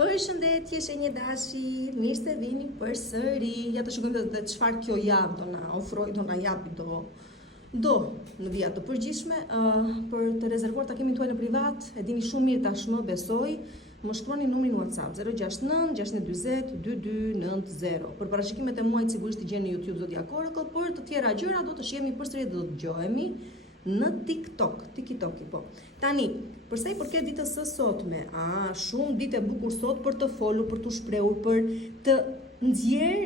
Përshëndetje shenjë dashi, mirë se vini përsëri. Ja të shikojmë dhe çfarë kjo javë do na ofrojë, do na japi do në vija të përgjithshme për të rezervuar takimin tuaj në privat. E dini shumë mirë tashmë, besoj. Më shkruani numrin WhatsApp 069 640 2290. Për parashikimet e muajit sigurisht i gjeni në YouTube Zodiac Oracle, por të tjera gjëra do të shihemi përsëri dhe do të dëgjohemi në TikTok, po. Tani, përsa i përket ditës së sotme, shumë ditë e bukur sot për të folur, për të shprehur, për të nxjerrë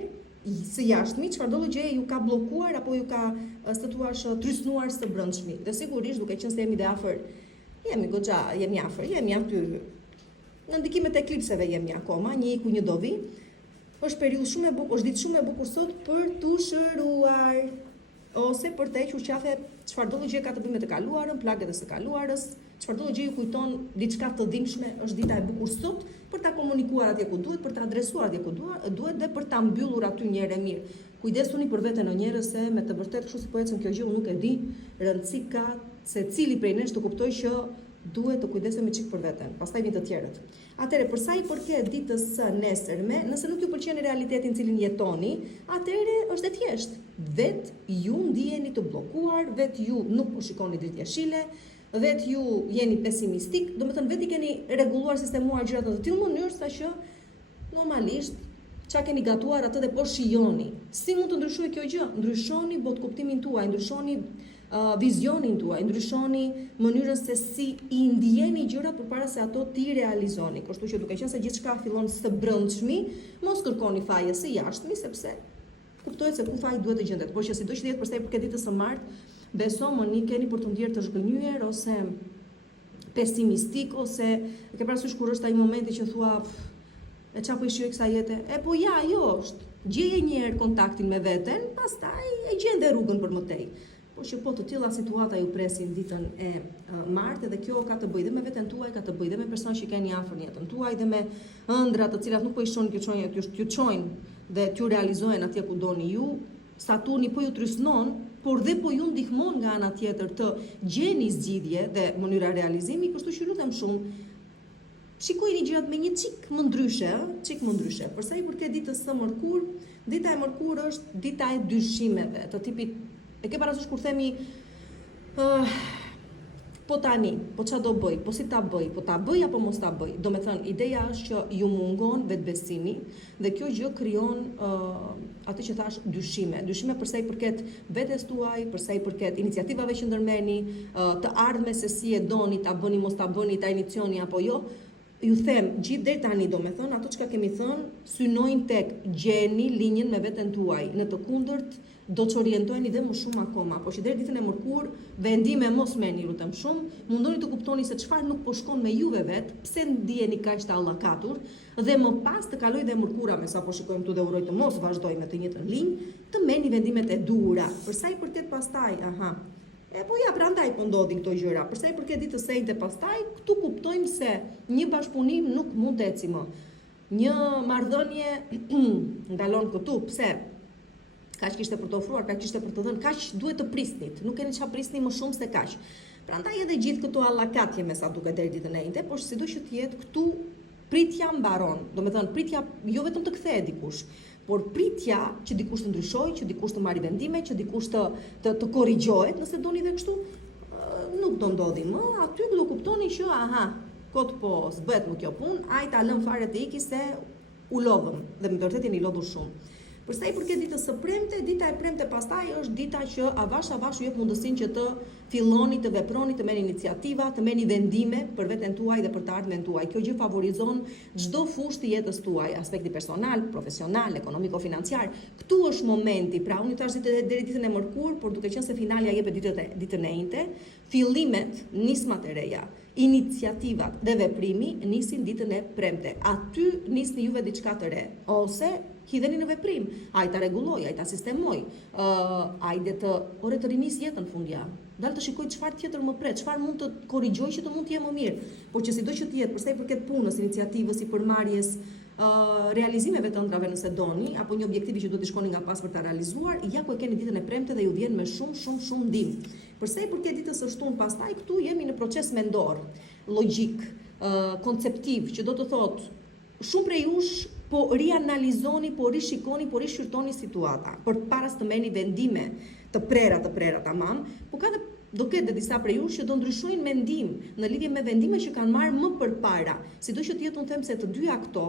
së jashtëmi çfarëdo gjë ju ka bllokuar apo ju ka trysnuar së brendshmi. Dhe sigurisht duke qenë se jemi dhe afër, jemi aty. Në ndikimet e eklipseve jemi akoma, një iku një do vi. Është periudhë shumë e bukur, është ditë shumë e bukur sot për të shëruar ose për të hequr qafe çfarëdo gjë ka të bëjë me të kaluarën, plagët e së kaluarës, çfarëdo gjë ju kujton diçka të dhimbshme, është dita e bukur sot për ta komunikuar atje ku duhet, për ta adresuar atje ku duhet dhe për ta mbyllur aty një herë mirë. Kujdesuni për veten o njerëz se me të vërtetë kështu si po ecën kjo gjë unë nuk e di, rëndësi ka secili prej nesh të kuptojë që duhet të kujdesemi çik për veten, pastaj vin të tjerët. Atëherë, për sa i përket ditës së nesërme, nëse nuk ju pëlqen realiteti në cilin jetoni, atëherë është e thjeshtë. Vet ju ndiheni të bllokuar, vet ju nuk po shikoni dritë jeshile, vet ju jeni pesimistik, domethënë vet i keni rregulluar, sistemuar gjërat në të tillë mënyrë sa që normalisht çka keni gatuar atë dhe po shijoni. Si mund të ndryshojë kjo gjë? Ndryshoni botkuptimin tuaj, ndryshoni vizionin tuaj, ndryshoni mënyrën se si i ndjeni gjërat përpara se ato ti realizoni. Kështu që duke qenë se gjithçka fillon së brendshmi, mos kërkoni faje së jashtëmi sepse kuptohet se ku faji duhet të gjendet. Por që sido që dihet përsa i përket ditës së martë, beso më një keni për të ndjerë të zhgënjyer ose pesimistik ose e ke parasysh kur është ai momenti që thua e çfarë po i shijoj kësaj jete? Po ja, ajo është. Gjeje një herë kontaktin me veten, pastaj e gjen dhe rrugën për mëtej. Por që po të tilla situata ju presin ditën e martë dhe kjo ka të bëjë dhe me veten tuaj, ka të bëjë dhe me personat që keni afër në jetën tuaj dhe me ëndra të cilat nuk po i shohin t'ju çojnë dhe t'ju realizojnë atje ku doni ju. Saturni po ju trysnon, por dhe po ju ndihmon nga ana tjetër të gjeni zgjidhje dhe mënyra realizimi, kështu që lutem shumë shikojini gjërat me një çik më ndryshe. Përsa i përket ditës së mërkur, dita e mërkur është dita e dyshimeve, të tipit e ke parasysh kur themi po tani, po ç'a do bëj, po si ta bëj, po ta bëj apo mos ta bëj. Do me thënë, ideja është që ju mungon vetbesimi dhe kjo gjë krijon atë që thash dyshime përsa i përket vetes tuaj, përsa i përket iniciativave që ndërmerrni, të ardhme se si e doni, ta bëni, mos ta bëni, ta inicioni apo jo. Ju them, gjithë deri tani do me thënë, ato çka kemi thënë, synojnë tek gjeni linjën me veten tuaj, në të kundërt do të orientojeni dhe më shumë akoma, por që deri ditën e mërkur, vendime mos merrni lutem shumë, mundoni të kuptoni se çfarë nuk po shkon me juve vet, pse ndiheni kaq të allakatur dhe më pas të kaloj dhe mërkura me sa po shikojmë tu dhe uroj të mos vazhdoj me të njëjtën linjë, të merrni vendimet e duhura. Për sa i përket pastaj, po ja, prandaj po ndodhin këto gjëra. Përsa i përket ditës së njëjtë pastaj, këtu kuptojmë se një bashkëpunim nuk mund të eci më. Një marrëdhënie ndalon këtu, pse? Kaq kishte për të ofruar, kaq kishte për të dhënë, kaq duhet të prisnit. Nuk keni çfarë prisni më shumë se kaq. Prandaj edhe gjithë këto allakatje me sa duket deri ditën e njëjtë, por sido që të jetë këtu pritja mbaron. Domethënë pritja jo vetëm të kthehet dikush, por pritja që dikush të ndryshojë, që dikush të marrë vendime, që dikush të korrigjohet, nëse doni dhe kështu, nuk do ndodhi më. Aty do kuptoni që kot po s'bëhet më kjo punë, ai ta lëm fare të iki se u lodhëm dhe me vërtet jeni lodhur shumë. Përsa i përket ditës së premte, dita e premte pastaj është dita që avash ju jep mundësinë që të filloni të veproni, të merrni iniciativa, të merrni vendime për veten tuaj dhe për të ardhmen tuaj. Kjo gjë favorizon çdo fushë të jetës tuaj, aspekti personal, profesional, ekonomiko-financiar. Këtu është momenti, pra unë tash deri ditën e mërkur, por duke qenë se finalja jepet ditën e njëjtë, fillimet, nismat e reja, iniciativat dhe veprimi nisin ditën e premte. Aty nisni juve diçka të re, ose hidheni në veprim, ai ta rregulloj, ai ta sistemoj, ajde të rinis jetën fundjavë. Dal të shikoj çfarë tjetër më pret, çfarë mund të korrigjoj që të mund të jem më mirë. Por që sido që të jetë, përsa i përket punës, iniciativës, sipërmarrjes, realizimeve të ëndrave nëse doni, apo një objektivi që do të shkoni nga pas për ta realizuar, ja ku e keni ditën e premte dhe ju vjen me shumë ndihmë. Përsa i përket ditës së shtunë pastaj, këtu jemi në proces mendor, logjik, konceptiv, që do të thotë shumë prej jush po rianalizoni, po rishikoni, po rishqyrtoni situata për para së të merrni vendime të prera tamam, po ka do ketë dhe disa prej jush që do ndryshojnë mendim në lidhje me vendime që kanë marrë më përpara, sidoqë që unë them se të dyja këto,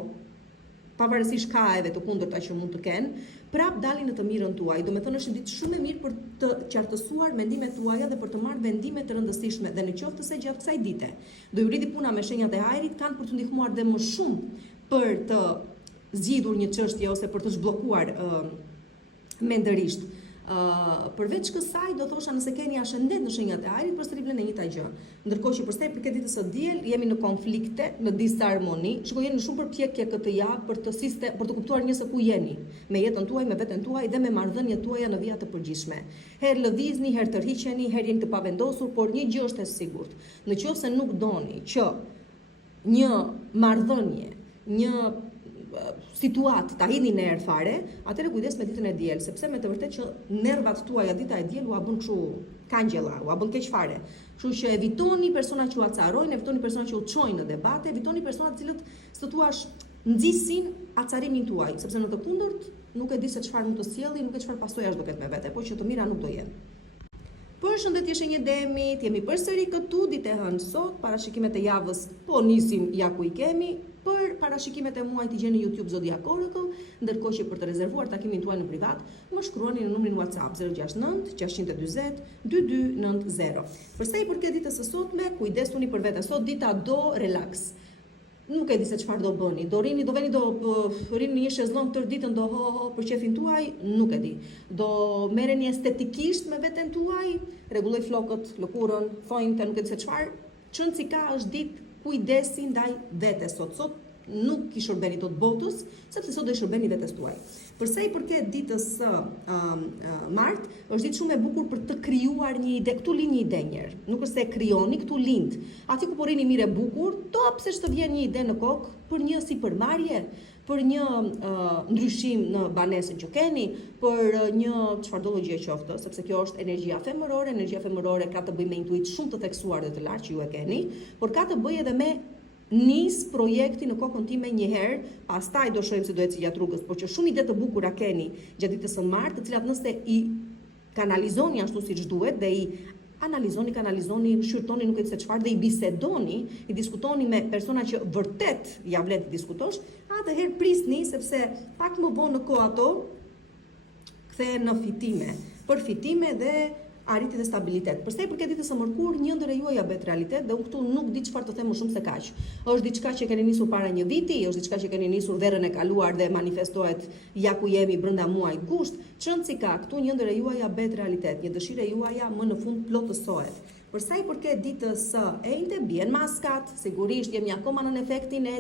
pavarësisht kajeve të kundërta që mund të kenë, prap dalin në të mirën tuaj. Do me thënë është një ditë shumë e mirë për të qartësuar mendimet tuaja dhe për të marrë vendime të rëndësishme dhe në qoftë se gjatë kësaj dite do ju rriti puna me shenjat e hajrit, kanë për të ndihmuar dhe më shumë për të zgjidhur një çështje ose për të zhbllokuar mendërisht. Përveç kësaj do thosha nëse keni ashendet në shenjat e ajrit, përsëri vlen e njëjta gjë. Ndërkohë që përsa i përket ditës së diel, jemi në konflikte, në disharmoni. Shikoj jeni në shumë përpjekje këtë javë për të kuptuar një se ku jeni, me jetën tuaj, me veten tuaj dhe me marrëdhëniet tuaja në vija të përgjithshme. Herë lëvizni, herë tërhiqeni, herë jeni të pavendosur, por një gjë është e sigurt. Nëse nuk doni që një marrëdhënie, një situatë ta hidhni në erë fare, atëherë kujdes me ditën e diel, sepse me të vërtetë që nervat tuaja dita e diel u bën kështu kangjella, u bën keq fare. Kështu që evitoni persona që u acarojnë, evitoni persona që u çojnë në debate, evitoni persona të cilët së thuash nxisin acarimin tuaj, sepse në të kundërt nuk e di se çfarë mund të sjellin, nuk e çfarë pasojash do ketë me vete, por që të mira nuk do jenë. Përshëndetje shenjë-demit, jemi përsëri këtu ditë e hënë sot, parashikimet e javës po nisim ja ku i kemi. Për parashikimet e muajit i gjeni YouTube Zodiac Oracle, ndërkohë që për të rezervuar takimin tuaj në privat, më shkruani në numrin WhatsApp 069 640 2290. Përsa i përket ditës së sotme, kujdesuni për veten. Sot dita do relax. Nuk e di se çfarë do bëni. Do rini në një shezllong tërë ditën, do ho për qefin tuaj, nuk e di. Do merreni estetikisht me veten tuaj, rregulloj flokët, lëkurën, thonjtë, nuk e di se çfarë. Çënci ka është ditë kujdesi ndaj vetes sot nuk i shërbeni dot botës, sepse sot do i shërbeni vetes tuaj. Përsa i përket ditës së martë, është ditë shumë e bukur për të krijuar një ide. Këtu lind një ide njerë. Nuk është se e krijoni, këtu lind. Aty ku po rini mirë e bukur, pse të vjen një ide në kokë për një sipërmarrje, për një ndryshim në banesën që keni, për një çfarëdo gjë qoftë, sepse kjo është energjia femërore ka të bëjë me intuit shumë të theksuar dhe të lartë që ju e keni, por ka të bëjë edhe me nis projekti në kokën time një herë, pastaj do shohim se do ecë gjatë rrugës, por që shumë ide të bukura keni gjatë ditës së martë, të cilat nëse i kanalizoni ashtu siç duhet dhe i kanalizoni, shqyrtoni nuk e di se çfarë dhe i bisedoni, i diskutoni me persona që vërtet ja vlen të diskutosh, atëherë prisni sepse pak më vonë në kohë ato kthehen në fitime, për fitime dhe arritje dhe stabilitet. Përsa i përket ditës së mërkurë, një ndër juaja bëhet realitet dhe unë këtu nuk di çfarë të them më shumë se kaq. Është diçka që keni nisur para një viti, është diçka që keni nisur verën e kaluar dhe manifestohet ja ku jemi brenda muajit gusht. Çënci ka këtu një ndër juaja bëhet realitet, një dëshirë juaja më në fund plotësohet. Përsa i përket ditës së enjte, bien maskat, sigurisht jemi akoma në efektin e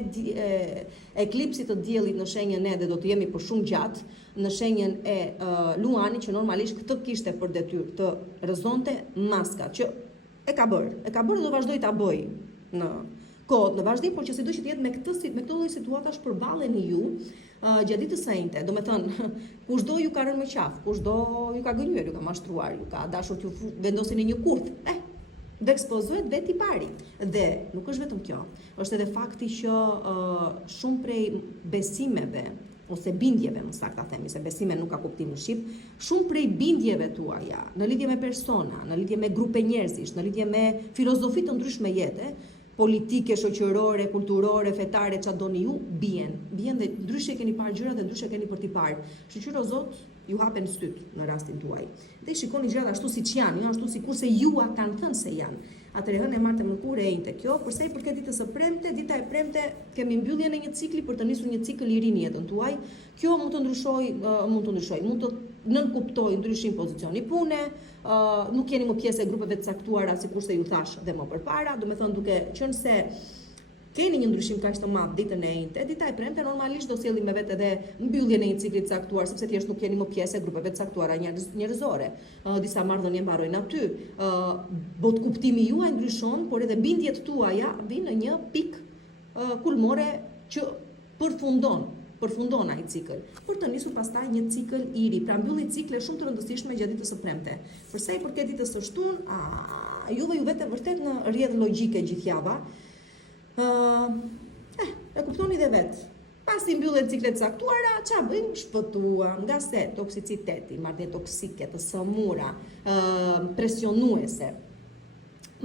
eklipsit të diellit në shenjën e dhe do të jemi për shumë gjatë në shenjën e Luanit, që normalisht këtë kishte për detyrë të rrëzonte maskat, që e ka bërë dhe do vazhdoj ta bëj në kohët në vazhdim, por që sidoqë të jetë me këtë lloj situatash përballeni ju gjatë ditës së enjte. Do me thënë, kushdo ju ka rënë më qafë, kushdo ju ka gënyer, ju ka mashtruar, ju ka dashur t'ju vendosin në një kurth. Dhe ekspozohet veti pari. Dhe nuk është vetëm kjo, është edhe fakti që shumë prej besimeve ose bindjeve, më saktë ta themi, se besime nuk ka kuptim në shqip, shumë prej bindjeve tuaja, në lidhje me persona, në lidhje me grupe njerëzish, në lidhje me filozofi të ndryshme jete, politike, shoqërore, kulturore, fetare, çfarë doni ju, bien dhe ndryshe keni parë gjëra dhe ndryshe keni për t'i parë. Shqyrë o Zot, ju hapen syt në rastin tuaj. Dhe shikoni gjërat ashtu siç janë, jo ashtu sikurse jua kanë thënë se janë. Atëherë hënë e martë e mërkurë e enjte kjo, përsa i përket ditës së premte, dita e premte kemi mbylljen e një cikli për të nisur një cikël i ri në jetën tuaj. Kjo mund të ndryshojë, mund të nënkuptojë ndryshim pozicioni pune, nuk jeni më pjesë e grupeve të caktuara sikurse ju thash dhe më përpara, do me thënë duke qenë se keni një ndryshim kaq të madh ditën e enjte, dita e premte normalisht do sjellim me vetë edhe mbylljen e një cikli të caktuar, sepse thjesht nuk jeni më pjesë e grupeve të caktuara njerëzore. Disa marrëdhënie mbarojnë aty. Bot kuptimi juaj ndryshon, por edhe bindjet tuaja vinë në një pikë kulmore që përfundon ai cikël, për të nisur pastaj një cikël i ri. Pra mbylli cikle shumë të rëndësishme gjatë ditës së premte. Përsa i përket ditës së shtunë, juve ju vete vërtet në rrjedhë logjike gjithjava. E kuptoni dhe vetë, Pasi mbyllet ciklet caktuara, ç'a bëjmë? Shpëtuam, nga se toksiciteti, marrëdhënie toksike, të samura, presionuese,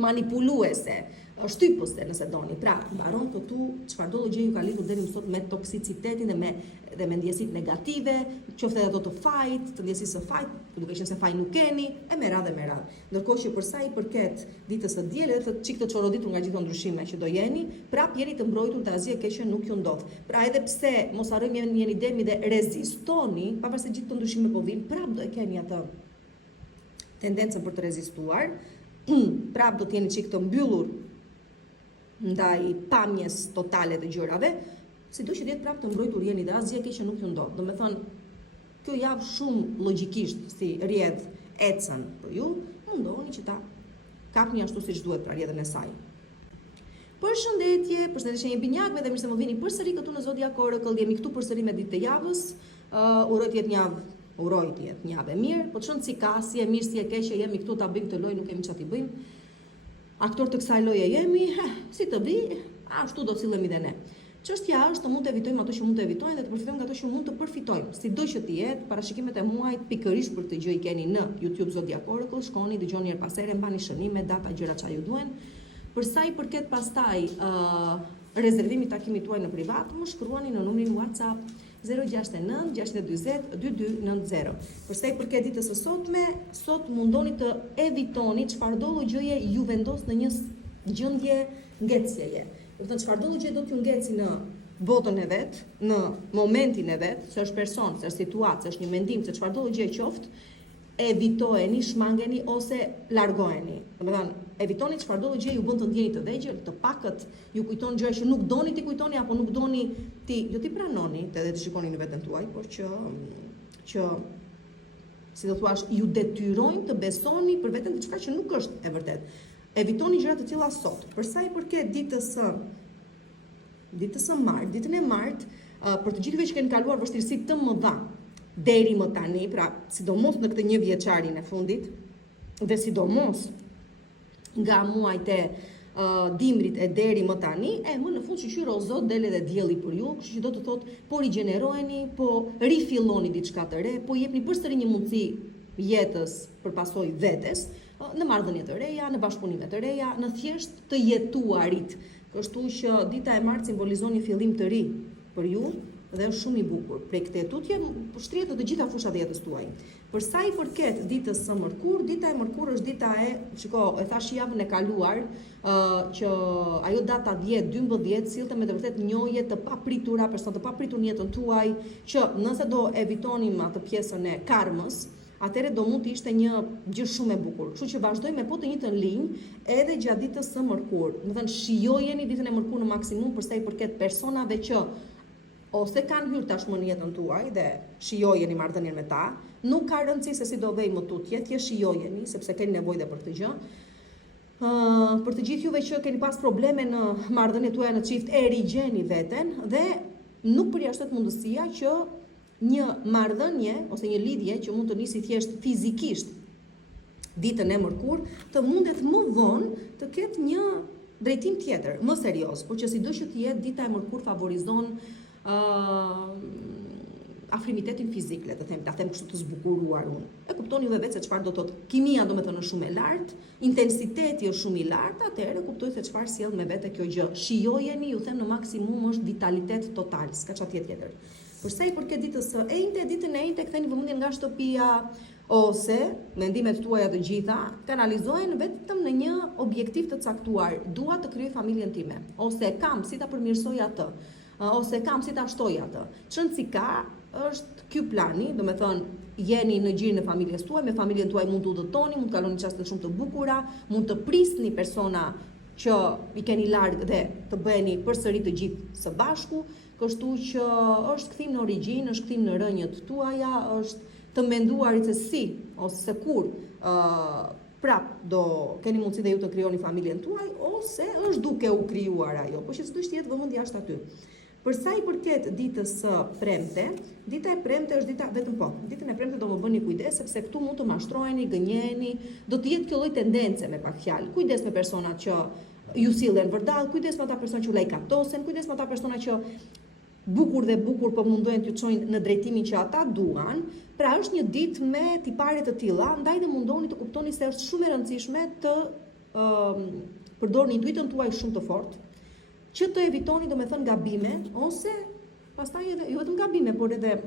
manipuluese, shtypëse nëse doni. Pra, mbaron këtu çfarëdo gjë ju ka lidhur deri më sot me toksicitetin dhe me ndjesitë negative, qoftë edhe ato të fajt, të ndjesisë së fajt, duke qenë se faj nuk keni, e me radhë. Ndërkohë që për sa i përket ditës së dielës, të çik të çoroditur nga gjithë ndryshime që do jeni, prap jeni të mbrojtur të asgjë keqe nuk ju ndodh. Pra edhe pse mos harrojmë jeni demi dhe rezistoni, pavarësisht se gjithë të ndryshime po vinë, prap do e keni atë tendencën për të rezistuar, prap do të jeni çik të mbyllur ndaj pamjes totale të gjërave, sido që jetë prapë të mbrojtur jeni dhe asgjë keqe nuk ju ndodh. Do me thënë, kjo javë shumë logjikisht si rjedh ecën për ju, mundohuni që ta kapni ashtu siç duhet pra rjedhën e saj. Përshëndetje, përshëndetje një binjakëve dhe mirë se më vini përsëri këtu në Zodiac Oracle. Jemi këtu përsëri me ditë të javës. Uroj të jetë një javë e mirë, po çon si ka, si e mirë, si e keqe, jemi këtu ta bëjmë këtë lojë, nuk kemi çfarë t'i bëjmë. Aktor të kësaj loje jemi, si të vi, ashtu do cilëmi dhe ne. Çështja është të mund të evitojmë ato që mund të evitojmë dhe të përfitojmë nga ato që mund të përfitojmë. Sido që të jetë, parashikimet e muajit pikërisht për këtë gjë i keni në YouTube Zodiac Oracle, shkoni, dëgjoni her pas here, mbani shënime, data, gjëra që ju duhen. Për sa i përket pastaj rezervimit takimit tuaj në privat, më shkruani në numrin WhatsApp 069 620 2290. Për sa i përket ditës së sotme, sot mundoni të evitoni çfarëdo gjëje ju vendos në një gjendje ngecjeje. Do të thonë çfarëdo gjë do t'ju ngeci në botën e vet, në momentin e vet, se është person, se është situatë, se është një mendim, se çfarëdo gjë qoftë, evitojeni, shmangeni ose largoheni. Domethënë, evitoni çfarëdo gjë ju bën të ndjeni të vegjël, të pakët ju kujton gjëra që nuk doni ti kujtoni apo nuk doni ti, jo ti pranoni, edhe të shikoni në veten tuaj, por që si do thuash, ju detyrojnë të besoni për veten diçka që nuk është e vërtetë. Evitoni gjëra të tilla sot. Për sa i përket ditës së martë, ditën e martë, për të gjithëve që kanë kaluar vështirësi të mëdha deri më tani, pra sidomos në këtë një vjeçarin e fundit, dhe sidomos nga muajt e dimrit e deri më tani, më në fund shqyro Zot del edhe dielli për ju, kështu që do të thotë po rigjeneroheni, po rifilloni diçka të re, po jepni përsëri një mundësi jetës për pasoj vetes, në marrëdhënie të reja, në bashkëpunime të reja, në thjesht të jetuarit. Kështu që dita e martë simbolizon një fillim të ri për ju dhe është shumë i bukur. Prej këtij tutje shtrihet në të gjitha fushat e jetës tuaj. Për sa i përket ditës së mërkurë, dita e mërkurë është dita e thash javën e kaluar, që ajo data 10-12 sillte me të vërtet njohje të papritura, persona të papritur në jetën tuaj, që nëse do evitonim atë pjesën e karmës, atëherë do mund të ishte një gjë shumë e bukur. Kështu që vazhdoj me po të njëjtën linjë edhe gjatë ditës së mërkurë. Do të thënë shijojeni ditën e mërkurë në maksimum për sa i përket personave që ose kanë hyrë tashmë në jetën tuaj dhe shijojeni marrëdhënien me ta. Nuk ka rëndësi se si do vej më tutje, thjesht shijojeni sepse keni nevojë dhe për këtë gjë. Për të gjithë juve që keni pas probleme në marrëdhëniet tuaja në çift, e rigjeni veten dhe nuk përjashtohet mundësia që një marrëdhënie ose një lidhje që mund të nisi thjesht fizikisht ditën e mërkurë të mundet më vonë të ketë një drejtim tjetër, më serioz, por që sido që të jetë dita e mërkurë favorizon afrimitetin fizik, le të them kështu të zbukuruar unë. E kuptoni juve vetë se çfarë do thotë. Kimia do të thonë është shumë e lartë, intensiteti është shumë i lartë, atëherë kuptoj se çfarë sjell me vete kjo gjë. Shijojeni, ju them në maksimum është vitalitet total, s'ka çfarë tjetër. Për sa i përket ditës së enjte, ditën e enjte ktheni vëmendjen nga shtëpia ose mendimet tuaja të gjitha kanalizohen vetëm në një objektiv të caktuar. Dua të krijoj familjen time, ose kam si ta përmirësoj atë, ose kam si ta shtoj atë. Ç'në si ka është ky plani, do të thonë jeni në gjirin e familjes tuaj, me familjen tuaj mund të udhëtoni, mund të kaloni çaste shumë të bukura, mund të prisni persona që i keni larg dhe të bëheni përsëri të gjithë së bashku. Kështu që është kthim në origjinë, është kthim në rënjët tuaja, është të menduarit se si ose se kur prap do keni mundësi dhe ju të krijoni familjen tuaj, ose është duke u krijuar ajo, por që s'do të jetë vëmendje jashtë aty. Për sa i përket ditës së premte, dita e premte është dita vetëm ditën e premte do më bëni kujdes sepse këtu mund të mashtroheni, gënjeni, do të jetë kjo lloj tendence me pak fjalë. Kujdes me personat që ju sillen vërdall, kujdes me ata persona që lajkatosen, kujdes me ata persona që bukur dhe bukur po mundohen t'ju çojnë në drejtimin që ata duan. Pra është një ditë me tipare të tilla, ndaj dhe mundoni të kuptoni se është shumë e rëndësishme të përdorni intuitën tuaj shumë të fortë, që të evitoni domethënë gabime ose pastaj edhe jo vetëm gabime, por edhe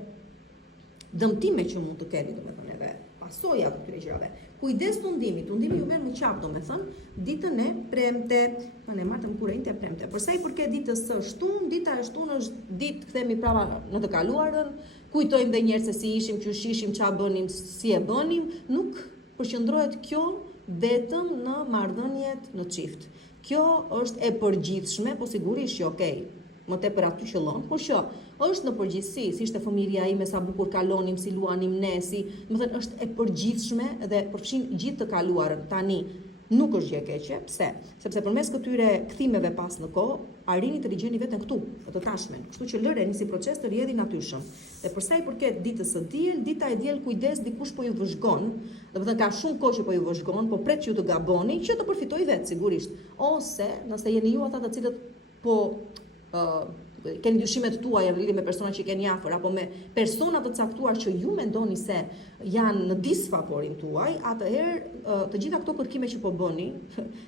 dëmtime që mund të keni domethënë edhe pasoja të këtyre gjërave. Kujdes tundimit ju vjen më qafë domethënë ditën e premte, ne martëm kurrent e premte. Për sa i përket ditës së shtunë, dita e shtunë është ditë kthehemi prapa në të kaluarën, kujtojmë dhe njerëz se si ishim, çu ishim, ç'a bënim, si e bënim, nuk përqendrohet kjo vetëm në marrëdhëniet në çift. Kjo është e përgjithshme, po sigurisht që okay, më tepër aty qëllon, por që është në përgjithësi, si ishte fëmijëria ime, sa bukur kalonim, si luanim ne, më thënë është e përgjithshme dhe përfshin gjithë të kaluarën. Tani nuk është gjë e keqe, pse? Sepse përmes këtyre kthimeve pas në kohë, arrini të rigjeni veten këtu, të tashmen. Kështu që lëreni si proces të rrjedhin natyrshëm. Dhe për sa i përket ditës së diel, dita e diel kujdes dikush po ju vëzhgon, domethënë ka shumë kohë që po ju vëzhgon, po pret që ju të gaboni, që të përfitojë vetë sigurisht. Ose nëse jeni ju ata të cilët po keni dyshimet tuaja në lidhje me persona që keni afër apo me persona të caktuar që ju mendoni se janë në disfavorin tuaj, atëherë të gjitha këto kërkime që po bëni,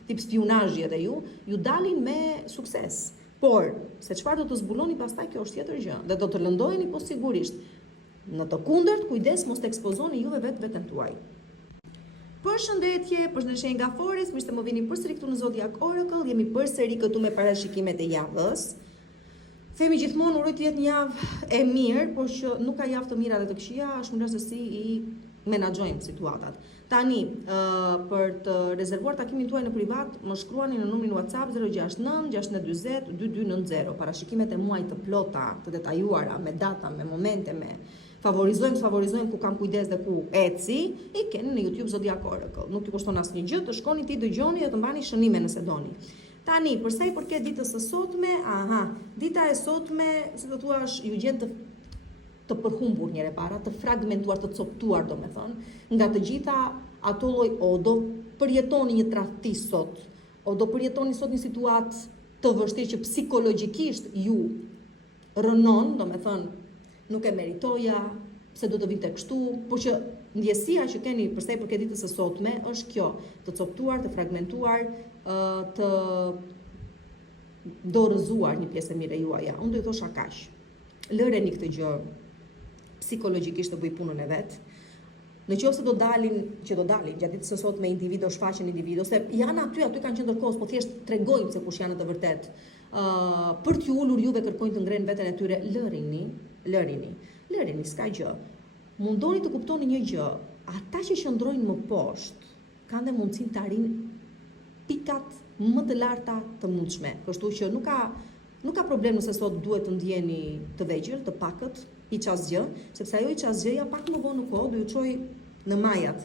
tip spionazhi edhe ju dalin me sukses. Por se çfarë do të zbuloni pastaj, kjo është tjetër gjë dhe do të lëndoheni po sigurisht. Në të kundërt, kujdes mos të ekspozoni juve veten tuaj. Përshëndetje, përshëndetje nga Forest, mirë se më vini përsëri këtu në Zodiac Oracle, jemi përsëri këtu me parashikimet e javës. Themi gjithmonë uroj të jetë një javë e mirë, por që nuk ka javë të mira dhe të këqija, është mënyrë se si i menaxhojmë situatat. Tani, për të rezervuar takimin tuaj në privat, më shkruani në numrin WhatsApp 069 640 2290. Parashikimet e muajit të plota, të detajuara, me data, me momente, me favorizojmë ku kam kujdes dhe ku eci, i keni në YouTube Zodiac Oracle. Nuk ju kushton asnjë gjë, të shkoni ti dëgjoni dhe të mbani shënime nëse doni. Tani, përsa i përket ditës së sotme, dita e sotme, si të thuash, ju gjen të përhumbur njëre para, të fragmentuar, të coptuar, do me thënë, nga të gjitha ato lloj, o do përjetoni një tradhti sot, o do përjetoni sot një situatë të vështirë që psikologjikisht ju rënon, do me thënë, nuk e meritoja, pse do të vinte kështu, por që ndjesia që keni përsa i përket ditës së sotme është kjo, të coptuar, të fragmentuar, të dorëzuar një pjesë e mirë e juaja. Unë do ju thosha kaq. Lëreni këtë gjë psikologjikisht të bëj punën e vet. Në qoftë se do dalin gjatë ditës së sotme individo, shfaqen individo, se janë aty kanë qenë ndërkohës, po thjesht tregojmë se kush janë të vërtet. Për t'ju ulur juve kërkojnë të ngrenë veten e tyre, lërini, s'ka gjë. Mundoni të kuptoni një gjë, ata që qëndrojnë më poshtë kanë dhe mundësinë të arrijnë pikat më të larta të mundshme. Kështu që nuk ka problem nëse sot duhet të ndjeni të vegjël, të pakët, i asgjë, sepse ajo i asgjëja pak më vonë në kohë do ju çoj në majat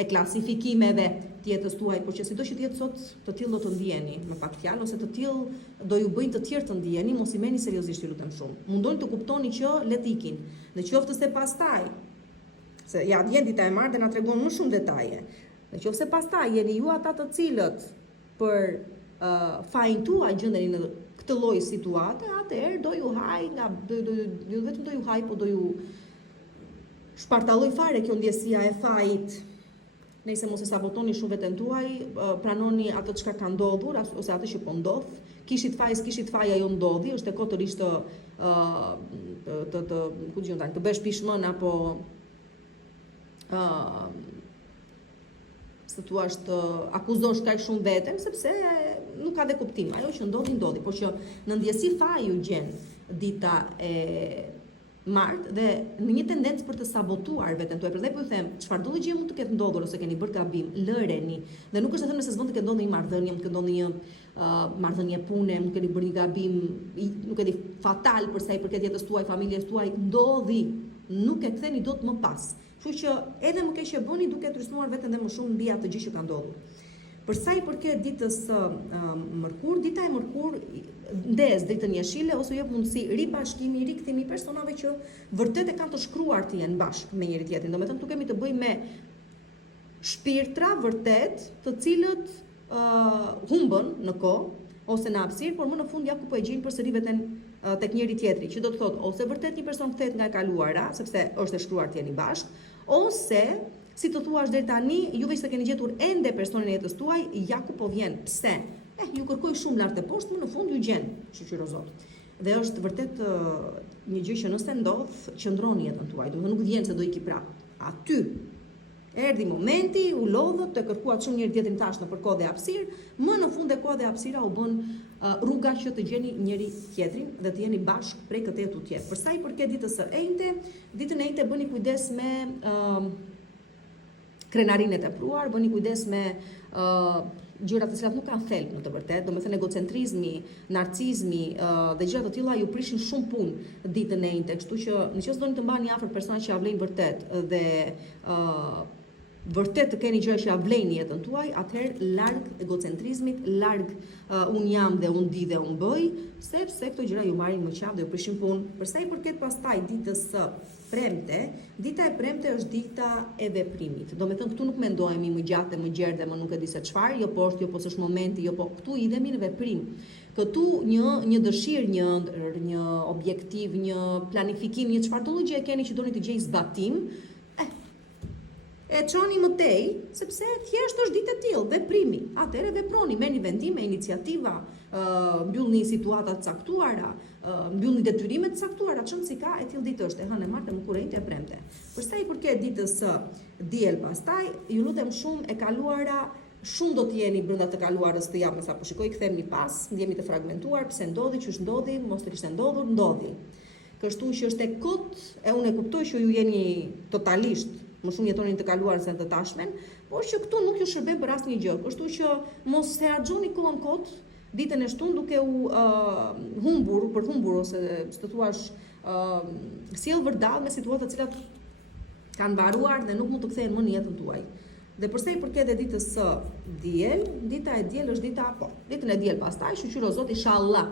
e klasifikimeve të jetës tuaj, por që sido që të jetë sot të tillë do të ndjeni, me pak fjalë ose të tillë do ju bëjnë të tjerë të ndjeni, mos i merrni seriozisht, ju lutem shumë. Mundoni të kuptoni që le të ikin. Në qoftë se pastaj, se ja vjen dita e martë dhe na tregon më shumë detaje. Në qoftë se pastaj jeni ju ata të cilët për fajin tuaj gjendeni në këtë lloj situate, atëherë do ju haj vetëm do ju haj, po do ju shpartalloj fare kjo ndjesia e fajit. Nëse mos e sabotoni shumë veten tuaj, pranoni atë çka ka ndodhur ose atë që po ndodh. Kishit faj ajo ndodhi, është e kohë të rish të bësh pishmën apo se thua të akuzosh kaq shumë veten, sepse nuk ka dhe kuptim. Ajo që ndodhi, por që në ndjesi faji u gjen dita e martë dhe në një tendencë për të sabotuar veten tuaj. Prandaj po ju them, çfarëdo gjë mund të ketë ndodhur ose keni bërë gabim, lëreni. Dhe nuk është të them se s'von të ketë ndodhur një marrëdhënie, mund të ketë ndodhur një marrëdhënie pune, mund të keni bërë një gabim, nuk e di, fatal për sa i përket jetës tuaj, familjes tuaj, ndodhi. Nuk e ktheni dot më pas. Kështu që edhe më keq e bëni duke trysnuar veten dhe më shumë mbi atë gjë që ka ndodhur. Për sa i përket ditës së mërkur, dita e mërkur ndez dritën jeshile ose jep mundësi ribashkimi, rikthimi personave që vërtet e kanë të shkruar të jenë bashkë me njëri tjetrin. Domethënë tu kemi të bëjmë me shpirtra vërtet, të cilët humbën në kohë ose në hapësirë, por më në fund ja ku po e gjejnë përsëri veten tek njëri tjetri, që do të thotë ose vërtet një person kthehet nga e kaluara, sepse është e shkruar të jeni bashkë, ose si të thuash deri tani, ju veç se keni gjetur ende personin e jetës tuaj, ja ku po vjen. Pse? Ju kërkoj shumë lart e poshtë, më në fund ju gjen, shoqëro Zot. Dhe është vërtet një gjë që nëse ndodh, qëndron jetën tuaj, do të nuk vjen se do iki prap. Aty erdhi momenti, u lodhët, të kërkuat shumë njëri tjetrin tash në për kohë dhe hapësirë, më në fund e kohë dhe hapësira u bën rruga që të gjeni njëri tjetrin dhe të jeni bashkë prej këtë jetu tjetër. Për sa i përket ditës së enjte, ditën e enjte bëni kujdes me krenarinë e tepruar, bëni kujdes me gjërat të cilat nuk kanë thelb në të vërtetë, domethënë egocentrizmi, narcizmi dhe gjëra të tilla ju prishin shumë punë ditën e enjte, kështu që nëse doni të mbani afër persona që ja vlejnë vërtet dhe vërtet të keni gjëra që ja vlejnë jetën tuaj, atëherë larg egocentrizmit, larg un jam dhe un di dhe un bëj, sepse këto gjëra ju marrin më qafë dhe ju prishin punë. Për sa i përket pastaj ditës së premte, dita e premte është dita e veprimit. Do me thënë, këtu nuk mendohemi më gjatë, më gjerë dhe më nuk e di se çfarë, jo poshtë, jo poshtë është momenti, jo po, këtu idhemi në veprim. Këtu një dëshirë, një objektiv, një planifikim, një çfarë do gjë e keni që doni të gjej zbatim, e çoni më tej, sepse thjesht është ditë e tillë, veprimi. Atëherë veproni, merrni vendime, iniciativa, mbyllni situata të caktuara, mbyllni detyrime të caktuara, çon si ka, e tillë ditë është, e hënë martë, më kurrë e premte. Për sa i përket ditës së diel pastaj, ju lutem shumë e kaluara, shumë do të jeni brenda të kaluarës të javës, apo shikoj kthehemi pas, ndjehemi të fragmentuar, pse ndodhi, çush ndodhi, mos të kishte ndodhur, ndodhi. Kështu që është e kot, e unë e kuptoj që ju jeni totalisht më shumë jetoni të kaluarën se të tashmen, por që këtu nuk ju shërben për asnjë gjë. Kështu që mos e harxhoni kohën kot ditën e shtunë duke u humbur ose të thuash sjell vërdall me situata të cilat kanë mbaruar dhe nuk mund të kthehen më në jetën tuaj. Dhe përsa i përket ditës së diel, dita e diel është ditën e diel pastaj, shoqëro Zot inshallah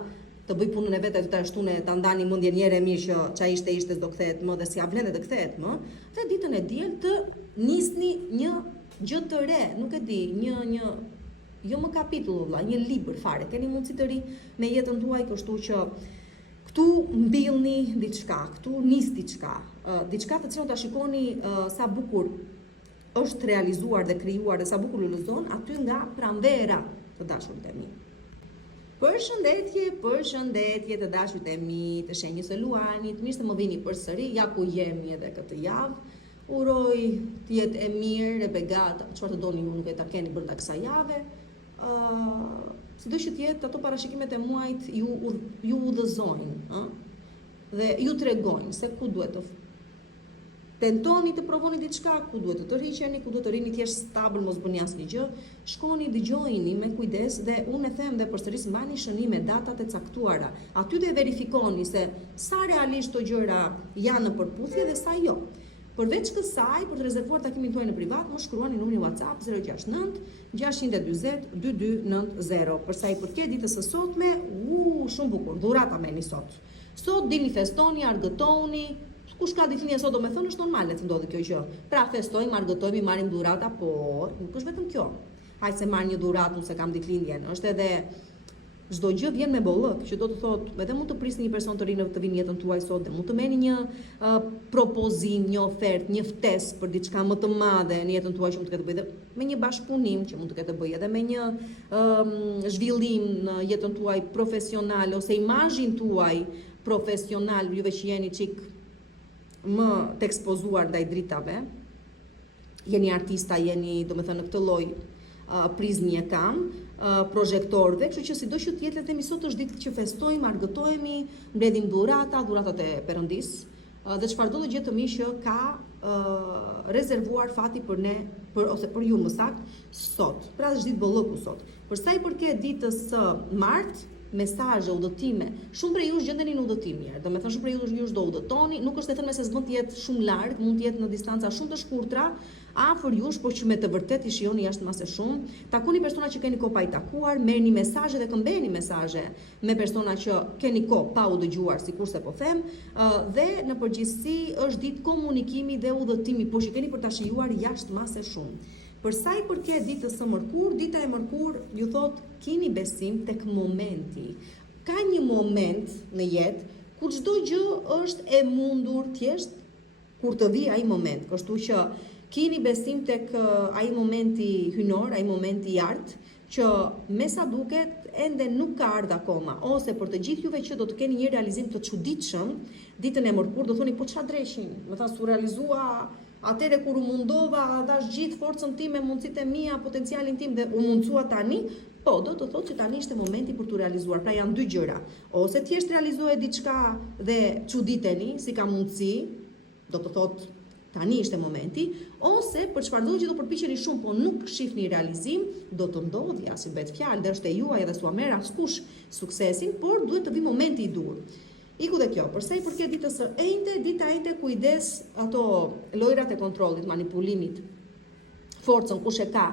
të bëj punën e vetë të shtune, ta ndani mendjen njëre mirë që ç'a ishte do kthehet më dhe si ja vlen të kthehet më, dhe ditën e diel të nisni një gjë të re, nuk e di, jo më kapitull vëlla, një libër fare, keni mundësi të ri me jetën tuaj, kështu që këtu mbillni diçka, këtu nis diçka, diçka të cilën ta shikoni sa bukur është realizuar dhe krijuar dhe sa bukur lulëzon aty nga pranvera të dashurit e mi. Përshëndetje të dashurit e mi, të shenjës së Luanit, mirë se më vini përsëri, ja ku jemi edhe këtë javë. Uroj të jetë e mirë, e begata, çfarë të doni ju nuk e ta keni brenda kësaj jave. Sido që të jetë ato parashikimet e muajit ju udhëzojnë, dhe ju tregojnë se ku duhet të tentoni të provoni diçka, ku duhet të tërhiqeni, ku duhet të rini thjesht stabil, mos bëni asnjë gjë. Shkoni, dëgjojini me kujdes dhe unë e them dhe përsëris mbani shënime datat e caktuara. Aty do e verifikoni se sa realisht to gjëra janë në përputhje dhe sa jo. Përveç kësaj, për të rezervuar takimin tuaj në privat, më shkruani numrin WhatsApp 069 640 2290. Për sa i përket ditës së sotme, shumë bukur, dhurata merrni sot. Sot dini festoni, argëtoni. Kush ka ditëlindje sot, do me thënë është normale të ndodhi kjo gjë. Pra festojmë, argëtojmë, marrim dhurata, por nuk është vetëm kjo. Hajde se marr një dhuratë se kam ditëlindjen. Është edhe çdo gjë vjen me bollëk, që do të thotë, edhe mund të prisni një person të rinë të vinë jetën tuaj sot, dhe mund të merrni një propozim, një ofertë, një ftesë për diçka më të madhe në jetën tuaj që mund të ketë të bëjë me një bashkëpunim që mund të ketë të bëjë edhe me një zhvillim në jetën tuaj profesionale ose imazhin tuaj profesional, juve që jeni çik më të ekspozuar ndaj dritave, jeni artista, jeni, do me thënë, në këtë lloj priznie kam, projektorëve, kështu që sido që të jetë, le të themi sot është ditë që festojmë, argëtohemi, mbledhim dhuratat e Perëndis, dhe çfarëdo gjë të mirë që ka rezervuar fati për ne, ose për ju më saktë, sot. Pra është ditë bollëku sot. Për sa i përket ditës së martë, mesazhe, udhëtime, shumë prej jush gjendeni në udhëtim mirë. Do me thënë shumë prej jush do udhëtoni, nuk është e thënë se s'mund të jetë shumë larg, mund të jetë në distanca shumë të shkurtra, afër jush, por që me të vërtet i shihoni jashtë mase shumë. Takoni persona që keni kohë pa i takuar, merrni mesazhe dhe këmbeni mesazhe me persona që keni kohë pa u dëgjuar, sikurse po them, dhe në përgjithësi është ditë komunikimi dhe udhëtimi, por që keni për ta shijuar jashtë mase shumë. Për sa i përket ditës së mërkur, dita e mërkur ju thot keni besim tek momenti. ka një moment në jetë kur çdo gjë është e mundur thjesht kur të vi ai moment. Kështu që keni besim tek ai momenti hynor, ai momenti i art, që me sa duket ende nuk ka ardhur akoma, ose për të gjithë juve që do të keni një realizim të çuditshëm ditën e mërkur, do thoni po çfarë dreshin, më tha su realizua atëre kur u mundova, dash gjithë forcën time, mundësitë e mia, potencialin tim dhe u mundsua tani, po do të thotë që tani ishte momenti për të realizuar. Pra janë dy gjëra, ose thjesht realizohet diçka dhe çuditeni si ka mundësi, do të thotë tani ishte momenti, ose për çfarëdo që do përpiqeni shumë, po nuk shihni realizim, do të ndodhja, si bëhet fjalë, dhe është e juaj dhe s'u merr askush suksesin, por duhet të vi momenti i dur. Iku dhe kjo, përsa i përket ditës së enjte, dita e enjte kujdes ato lojrat e kontrollit, manipulimit, forcën, kush e ka,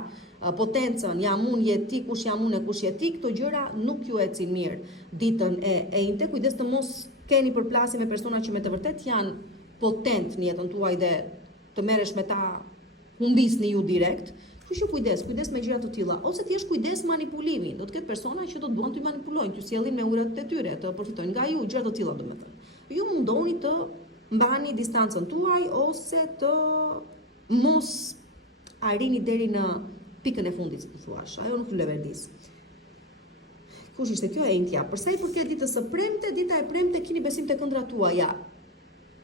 potencën, jam unë, je ti, kush jam unë e kush je ti, këto gjëra nuk ju ecin mirë ditën e enjte, kujdes të mos keni përplasje me persona që me të vërtet janë potent në jetën tuaj dhe të merresh me ta humbisni ju direkt. Kështu që kujdes me gjëra të tilla, ose thjesht kujdes manipulimi. Do të ketë persona që do të duan t'ju manipulojnë, t'ju sjellin me urat e tyre, të përfitojnë nga ju, gjëra të tilla domethënë. Ju mundoni të mbani distancën tuaj ose të mos arrini deri në pikën e fundit, si thuash. Ajo nuk lëverdis. Kush ishte kjo e enjtja? Përsa i përket ditës së premte, dita e premte keni besim tek ëndrat tuaja.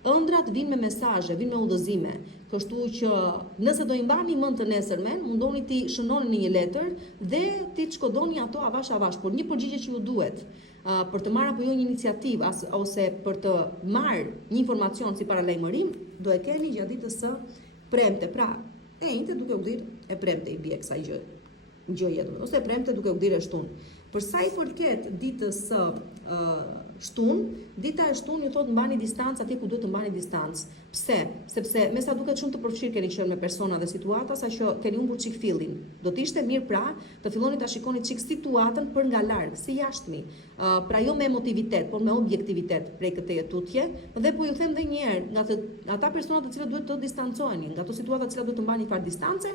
Ëndrat vinë me mesazhe, vinë me udhëzime. Kështu që nëse do i mbani mend të nesërmen, mundoni ti shënoni në një letër dhe ti shkodoni ato avash, por një përgjigje që ju duhet për të marrë apo jo një iniciativë ose për të marrë një informacion si paralajmërim, do e keni gjatë ditës së premte. Pra, e enjte duke u dhirë e premte i bie kësaj gjëje, ose e premte duke u dhirë e shtunë. Për sa i përket ditës së shtunë, dita e shtunë ju thotë mbani distancë atje ku duhet të mbani distancë. Pse? Sepse me sa duket shumë të përfshirë keni qenë me persona dhe situata, sa që keni humbur çik fillin. Do të ishte mirë pra të filloni ta shikoni çik situatën për nga larg, si jashtëmi. Pra jo me emotivitet, por me objektivitet prej këtij tutje, dhe po ju them edhe një herë, nga ata persona të cilët duhet të distancoheni, nga ato situata të cilat duhet të mbani far distance,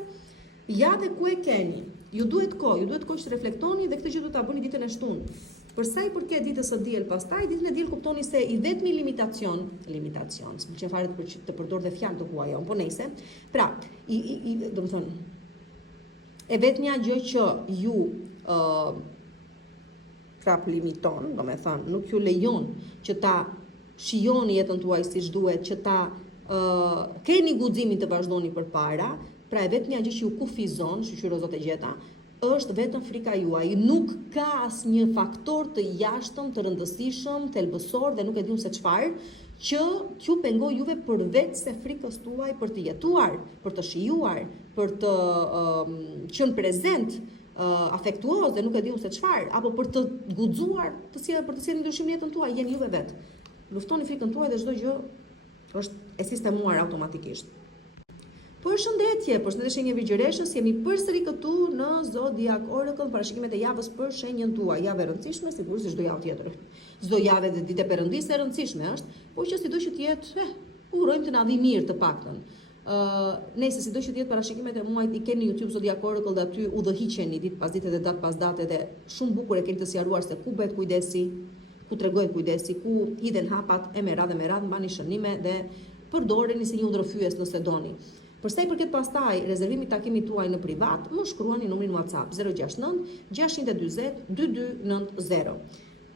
ja dhe ku e keni. Ju duhet kohë që të reflektoni dhe këtë gjë duhet ta bëni ditën e shtunë. Për sa i përket ditës së diel, pastaj ditën e diel kuptoni se i vetmi limitacion, s'më pëlqen fare të përdor dhe fjalë të huaja, po nejse. Pra, domethënë, e vetmja gjë që ju prap limiton, domethënë, nuk ju lejon që ta shijoni jetën tuaj siç duhet, që ta keni guximin të vazhdoni përpara. Pra e vetmja gjë që ju kufizon, shqyro zot e gjeta, është vetëm frika juaj. Nuk ka asnjë faktor të jashtëm, të rëndësishëm, thelbësor dhe nuk e diun se çfarë, që t'ju pengoj juve përveç se frikës tuaj për të jetuar, për të shijuar, për të qenë prezent, afektuoz dhe nuk e diun se çfarë, apo për të guxuar për të sjellë ndryshim në jetën tuaj, jeni juve vetë. Luftoni frikën tuaj dhe çdo gjë është e sistemuar automatikisht. Përshëndetje shenjë Virgjëreshës, jemi përsëri këtu në Zodiac Oracle, parashikimet e javës për shenjën tuaj. Javë e rëndësishme, sigurisht çdo javë tjetër. Çdo javë dhe ditë e Perëndisë e rëndësishme është, por që sido që të jetë, urojmë të na vi mirë të paktën. Nëse sido që të jetë parashikimet e muajit i keni në YouTube Zodiac Oracle dhe aty udhëhiqeni ditë pas dite dhe datë pas date dhe shumë bukur e keni të sqaruar se ku bëhet kujdesi, ku tregohet kujdesi, ku hidhen hapat e me radhë, mbani shënime dhe përdoreni si një undërfyes nëse doni. Përsa i përket pastaj rezervimit takimit tuaj në privat, më shkruani numrin WhatsApp 069 640 2290.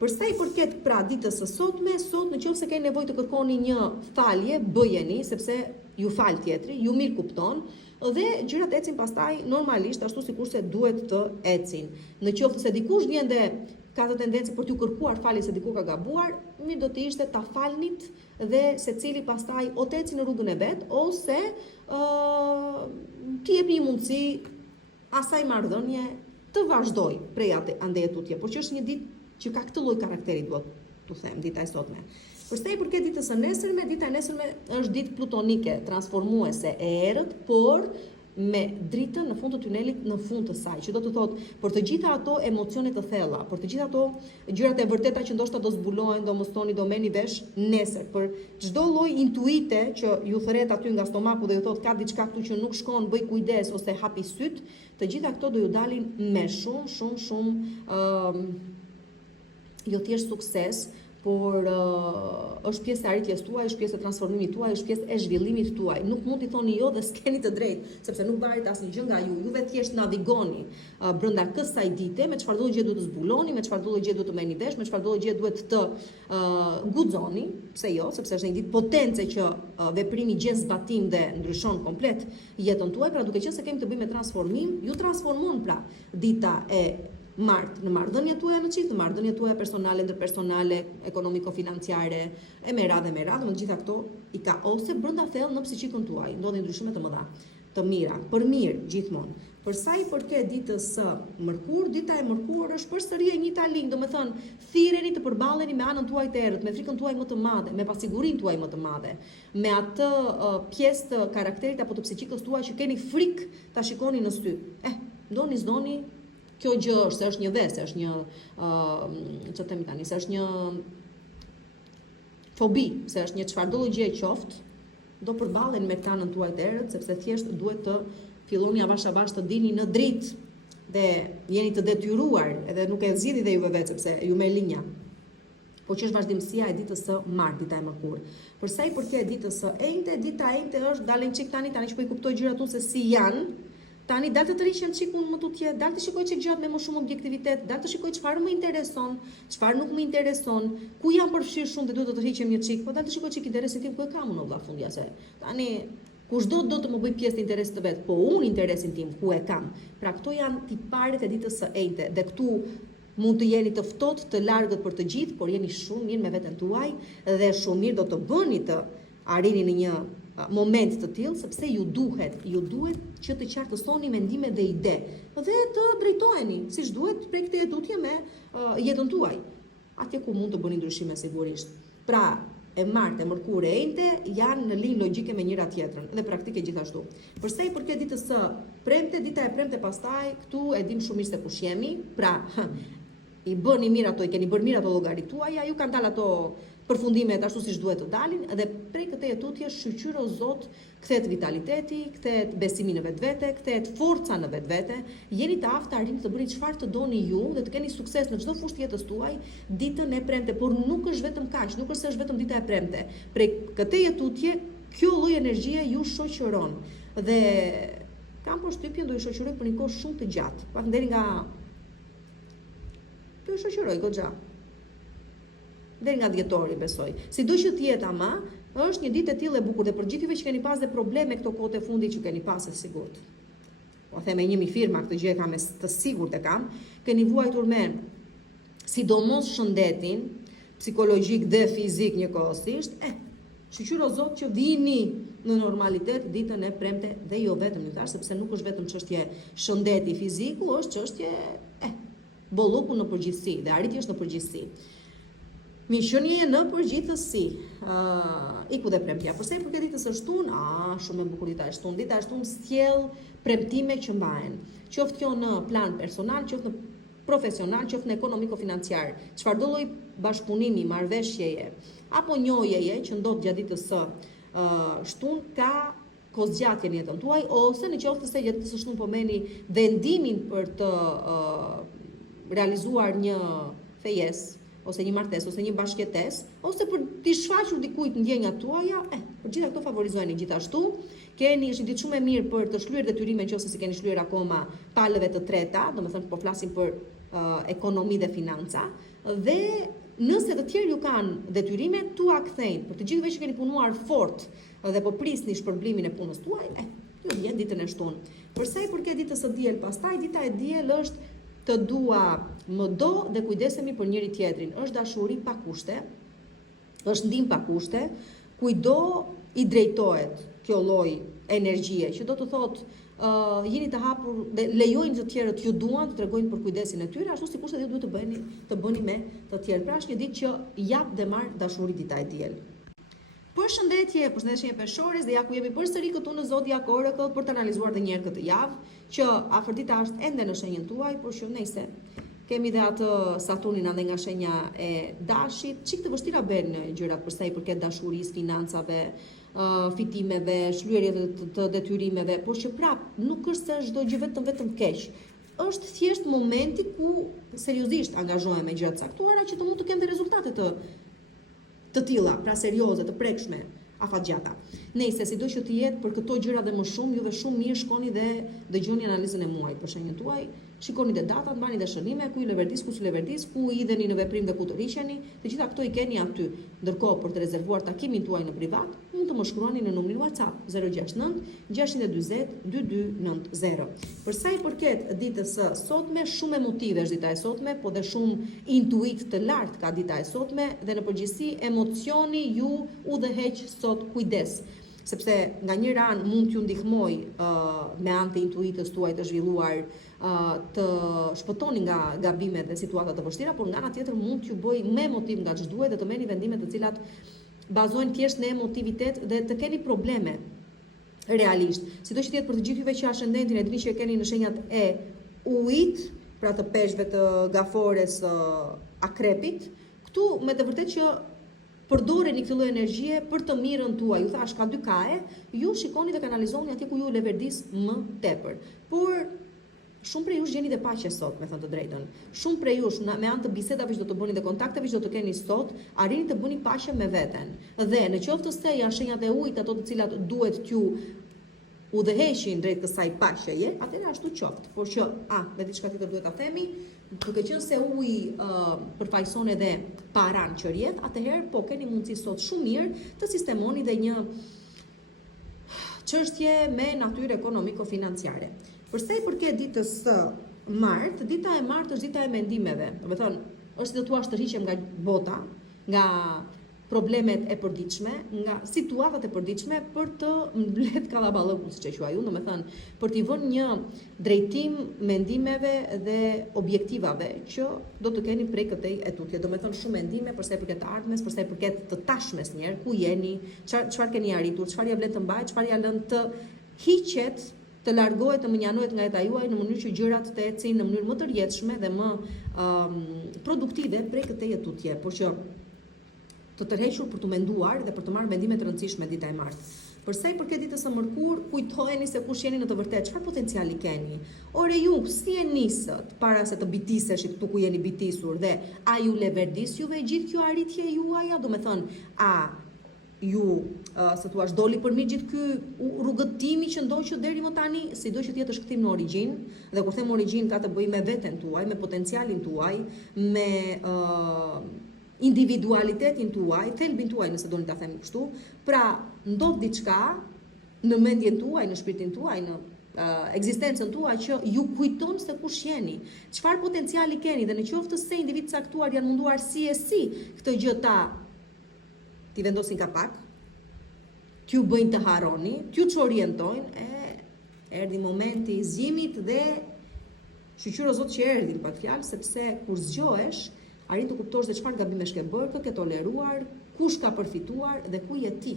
Përsa i përket pra ditës së sotme, sot nëse keni nevojë të kërkoni një falje, bëjeni, sepse ju fal tjetri, ju mirë kupton, dhe gjërat ecin pastaj normalisht ashtu sikurse duhet të ecin. Në qoftë se dikush vjen dhe ka të tendencë për t'ju kërkuar falje se diku ka gabuar, mirë do të ishte ta falnit dhe secili pastaj o të eci në rrugën e vet, ose t'i jepni një mundësi asaj marrëdhënie të vazhdoj prej andej tutje, por që është një ditë që ka këtë lloj karakteri, duhet t'u them, dita e sotme. Përsa i përket ditës së nesërme, dita e nesërme është ditë plutonike, transformuese e errët, por me dritën në fund të tunelit në fund të saj, që do të thotë për të gjitha ato emocione të thella, për të gjitha ato gjërat e vërteta që ndoshta do zbulohen, do mostoni, do merrni vesh nesër, për çdo lloj intuite që ju thret aty nga stomaku dhe ju thotë ka diçka këtu që nuk shkon, bëj kujdes ose hapi syt, të gjitha këto do ju dalin me shumë jo thjesht sukses, por është pjesë e arritjes tuaj, është pjesë e transformimit tuaj, është pjesë e zhvillimit tuaj. Nuk mund t'i thoni jo dhe s'keni të drejtë, sepse nuk varet asnjë gjë nga ju. Juve thjesht navigoni brenda kësaj dite me çfarëdo gjë duhet të zbuloni, me çfarëdo gjë duhet të merrni vesh, me çfarëdo gjë duhet të guxoni, pse jo, sepse është një ditë potence që veprimi gjen zbatim dhe ndryshon komplet jetën tuaj, pra duke qenë se kemi të bëjmë me transformim, ju transformon pra dita e martë në marrëdhëniet tuaja në çift, në marrëdhëniet tuaja personale, ndërpersonale, ekonomiko-financiare, e me radhë, më të gjitha këto i ka ose brenda thellë në psiqikën tuaj, ndodhin ndryshime të mëdha, të mira, për mirë gjithmonë. Për sa i përket ditës së mërkur, dita e mërkur është përsëri e njëjta linjë, domethënë thirreni të përballeni me anën tuaj të errët, me frikën tuaj më të madhe, me pasigurinë tuaj më të madhe, me atë pjesë të karakterit apo të psiqikës tuaj që keni frikë ta shikoni në sy. Ndoni s'doni, kjo gjë është, se është një vesë, është një, që themi tani, se është një fobi, se është një çfarëdo gjë e qoftë, do përballen me kanën tuaj të errët, sepse thjesht duhet të filloni avash të dilni në dritë dhe jeni të detyruar, edhe nuk e zgjidhni dhe juve vetë, sepse ju merr linja. Po që është vazhdimësia e ditës së martë, dita e mërkurë. Për sa i përket ditës së enjte, dita e enjte është dalen çik tani që po i kuptoj gjërat unë se si janë. Tani dalë të të rishën qikun më tutje, dalë të shikoj qik gjërat me më shumë objektivitet, dalë të shikoj çfarë më intereson, çfarë nuk më intereson, ku jam përfshirë shumë dhe duhet të rriqem një qik, po dalë të shikoj qik interesin tim ku e kam unë vlla fundja se. Tani kushdo do të më bëj pjesë të interesit të vet, po unë interesin tim ku e kam. Pra këto janë tiparet e ditës së enjte dhe këtu mund të jeni të ftohtë, të largët për të gjithë, por jeni shumë mirë me veten tuaj dhe shumë mirë do të bëni të arrini në një moment të tillë, sepse ju duhet që të qartësoni mendime dhe ide dhe të drejtoheni siç duhet prej këtij tutje me jetën tuaj. Atje ku mund të bëni ndryshime sigurisht. Pra, e martë, e mërkurë, e enjte janë në linjë logjike me njëra tjetrën dhe praktike gjithashtu. Përsa i përket ditës së premte, dita e premte pastaj, këtu e dim shumë mirë se kush jemi, pra i bëni mirë ato, i keni bërë mirë ato llogarit tuaja, ju kanë dalë ato përfundimet ashtu siç duhet të dalin dhe prej këtij tutje shqyqyr o Zot kthehet vitaliteti, kthehet besimi në vetvete, kthehet forca në vetvete, jeni të aftë arrini të bëni çfarë të doni ju dhe të keni sukses në çdo fushë të jetës tuaj ditën e premte, por nuk është vetëm kaq, nuk është se është vetëm dita e premte. Prej këtij tutje kjo lloj energjie ju shoqëron dhe kam përshtypjen do ju shoqëroj për një kohë shumë të gjatë. Pak deri nga do ju shoqëroj goxha. Deri nga dhjetori besoj. Sido që të jetë ama, është një ditë e tillë e bukur dhe për gjithë juve që keni pas dhe probleme këto kohë të fundit që keni pas e sigurt. Po them me 1000 firma këtë gjë kam të sigurt e kam, keni vuajtur me sidomos shëndetin psikologjik dhe fizik njëkohësisht. Shqyr o Zot që vini në normalitet ditën e premte dhe jo vetëm një tash, sepse nuk është vetëm çështje shëndeti fiziku, është çështje bolluku në përgjithësi dhe arritjesh në përgjithësi. Miqënie në përgjithësi, iku dhe premtja. Përse i përket ditës së shtunë, shumë e bukur dita e shtunë. Dita e shtunë sjell premtime që mbahen. Qoftë kjo në plan personal, qoftë në profesional, qoftë në ekonomiko-financiar. Çfarëdo lloj bashkëpunimi, marrëveshjeje apo njohjeje që ndodh gjatë ditës së shtunë ka kozgjatje në jetën tuaj, ose në qoftë se gjatë ditës së shtunë po merrni vendimin për të realizuar një fejesë ose një martesë, ose një bashkëtesë, ose për t'i shfaqur dikujt ndjenjat tuaja, për gjitha këto favorizojeni gjithashtu. Keni është një ditë shumë e mirë për të shlyer detyrimet nëse si keni shlyer akoma palëve të treta, domethënë po flasim për ekonomi dhe financa, dhe nëse të tjerë ju kanë detyrime, tua kthejnë. Për të gjithëve që keni punuar fort dhe po prisni shpërblimin e punës tuaj, ju vjen ditën e shtunë. Përsa i përket ditës së diel, pastaj dita e diel është të dua më do dhe kujdesemi për njëri tjetrin. Është dashuri pa kushte, është ndim pa kushte, kujdo i drejtohet kjo lloj energjie, që do të thotë jeni të hapur dhe lejojnë të tjerët ju duan të tregojnë për kujdesin e tyre, ashtu sikurse ju duhet të bëni me të tjerë. Pra është një ditë që jap dhe marr dashuri dita e diel. Përshëndetje, përshëndetje peshores dhe ja ku jemi përsëri këtu në Zodiac Oracle për të analizuar edhe një herë këtë javë, që afërdita është ende në shenjën tuaj, por që nëse kemi dhe atë Saturnin ande nga shenja e dashit, çik të vështira bën gjërat përsa i përket dashurisë, financave, fitimeve, shlyerjeve të detyrimeve, por që prap nuk është se çdo gjë vetëm keq. është thjesht momenti ku seriozisht angazhohem me gjëra të caktuara që të mund të kem dhe rezultate të tilla, pra serioze, të prekshme, afatgjata. Nëse sido që të jetë për këto gjëra dhe më shumë, juve shumë mirë shkoni dhe dëgjoni analizën e muajit për shenjën tuaj, shikoni dhe datat, mbani dhe shënime, ku i leverdis, ku s'u leverdis, ku i idheni në veprim dhe ku të rriqeni, të gjitha këto i keni aty. Ndërkohë për të rezervuar takimin tuaj në privat, mund të më shkruani në numrin WhatsApp 069 640 2290. Për sa i përket ditës së sotme, shumë emotive është dita e sotme, po dhe shumë intuit të lartë ka dita e sotme dhe në përgjithësi emocioni ju udhëheq sot kujdes. Sepse nga njëra anë mund t'ju ndihmoj me anë të intuitës tuaj të zhvilluar të shpëtoni nga gabimet dhe situata të vështira, por nga ana tjetër mund t'ju bëj më emotiv nga ç'duhet dhe të merrni vendime të cilat bazohen thjesht në emotivitet dhe të keni probleme realisht. Sido që tjetë për të gjithë juve që ascendentin e dini që e keni në shenjat e ujit, pra të peshqve, të gafores, akrepit, këtu me të vërtet që përdoreni këtë lloj energjie për të mirën tuaj. Ju thash ka dy kaje, ju shikoni dhe kanalizoni atje ku ju leverdis më tepër. Por shumë prej jush gjeni dhe paqe sot, me thënë të drejtën. Shumë prej jush me anë të bisedave që do të bëni dhe kontakteve që do të keni sot, arrini të bëni paqe me veten. Dhe në qoftë se janë shenjat e ujit ato të cilat duhet t'ju udhëheqin drejt kësaj paqeje, atëherë ashtu qoftë. Por që me diçka tjetër duhet ta themi, duke qenë se uji përfaqëson edhe paran që rrjedh, atëherë po keni mundësi sot shumë mirë të sistemoni dhe një çështje me natyrë ekonomiko-financiare. Përsa i përket ditës së martë, dita e martë është dita e mendimeve. Do të thonë, është si të thua të rriqem nga bota, nga problemet e përditshme, nga situatat e përditshme për të mbledh kallaballëkun, siç e quaj unë, domethënë për t'i vënë një drejtim mendimeve dhe objektivave që do të keni prej këtej etutje. Domethënë shumë mendime për sa i përket të ardhmes, për sa i përket të tashmes njerë, ku jeni, çfarë keni arritur, çfarë ja vlen të mbajt, çfarë ja lën të hiqet, të largohet, të mënjanohet nga jeta juaj në mënyrë që gjërat të ecin në mënyrë më të rrjedhshme dhe më produktive prej këtej etutje, por që të tërhequr për të menduar dhe për të marrë mendime të rëndësishme dita e martë. Për sa i përket ditës së mërkur, kujtoheni se kush jeni në të vërtetë, çfarë potenciali keni. Ore ju, si e nisët para se të bitisesh këtu ku jeni bitisur dhe a ju leverdis juve gjithë kjo arritje juaja, do me thënë, a ju se thua doli përmirë gjithë ky rrugëtimi që ndoqët deri më tani, sido që tjetë është kthim në origjinë, dhe kur them origjinë ka të bëjë me veten tuaj, me potencialin tuaj, me individualitetin tuaj, thelbin tuaj nëse doni ta themi kështu. Pra, ndodh diçka në mendjen tuaj, në shpirtin tuaj, në ekzistencën tuaj që ju kujton se kush jeni, çfarë potenciali keni dhe në qoftë se individ caktuar janë munduar si këtë gjë t'i vendosin kapak, t'ju bëjnë të harroni, t'ju çorientojnë, erdhi momenti i zgjimit dhe shqyqyro Zot që erdhi në pak fjalë, sepse kur zgjohesh, arrin të kuptosh dhe çfarë gabimesh ke bërë, kë ke toleruar, kush ka përfituar dhe ku je ti.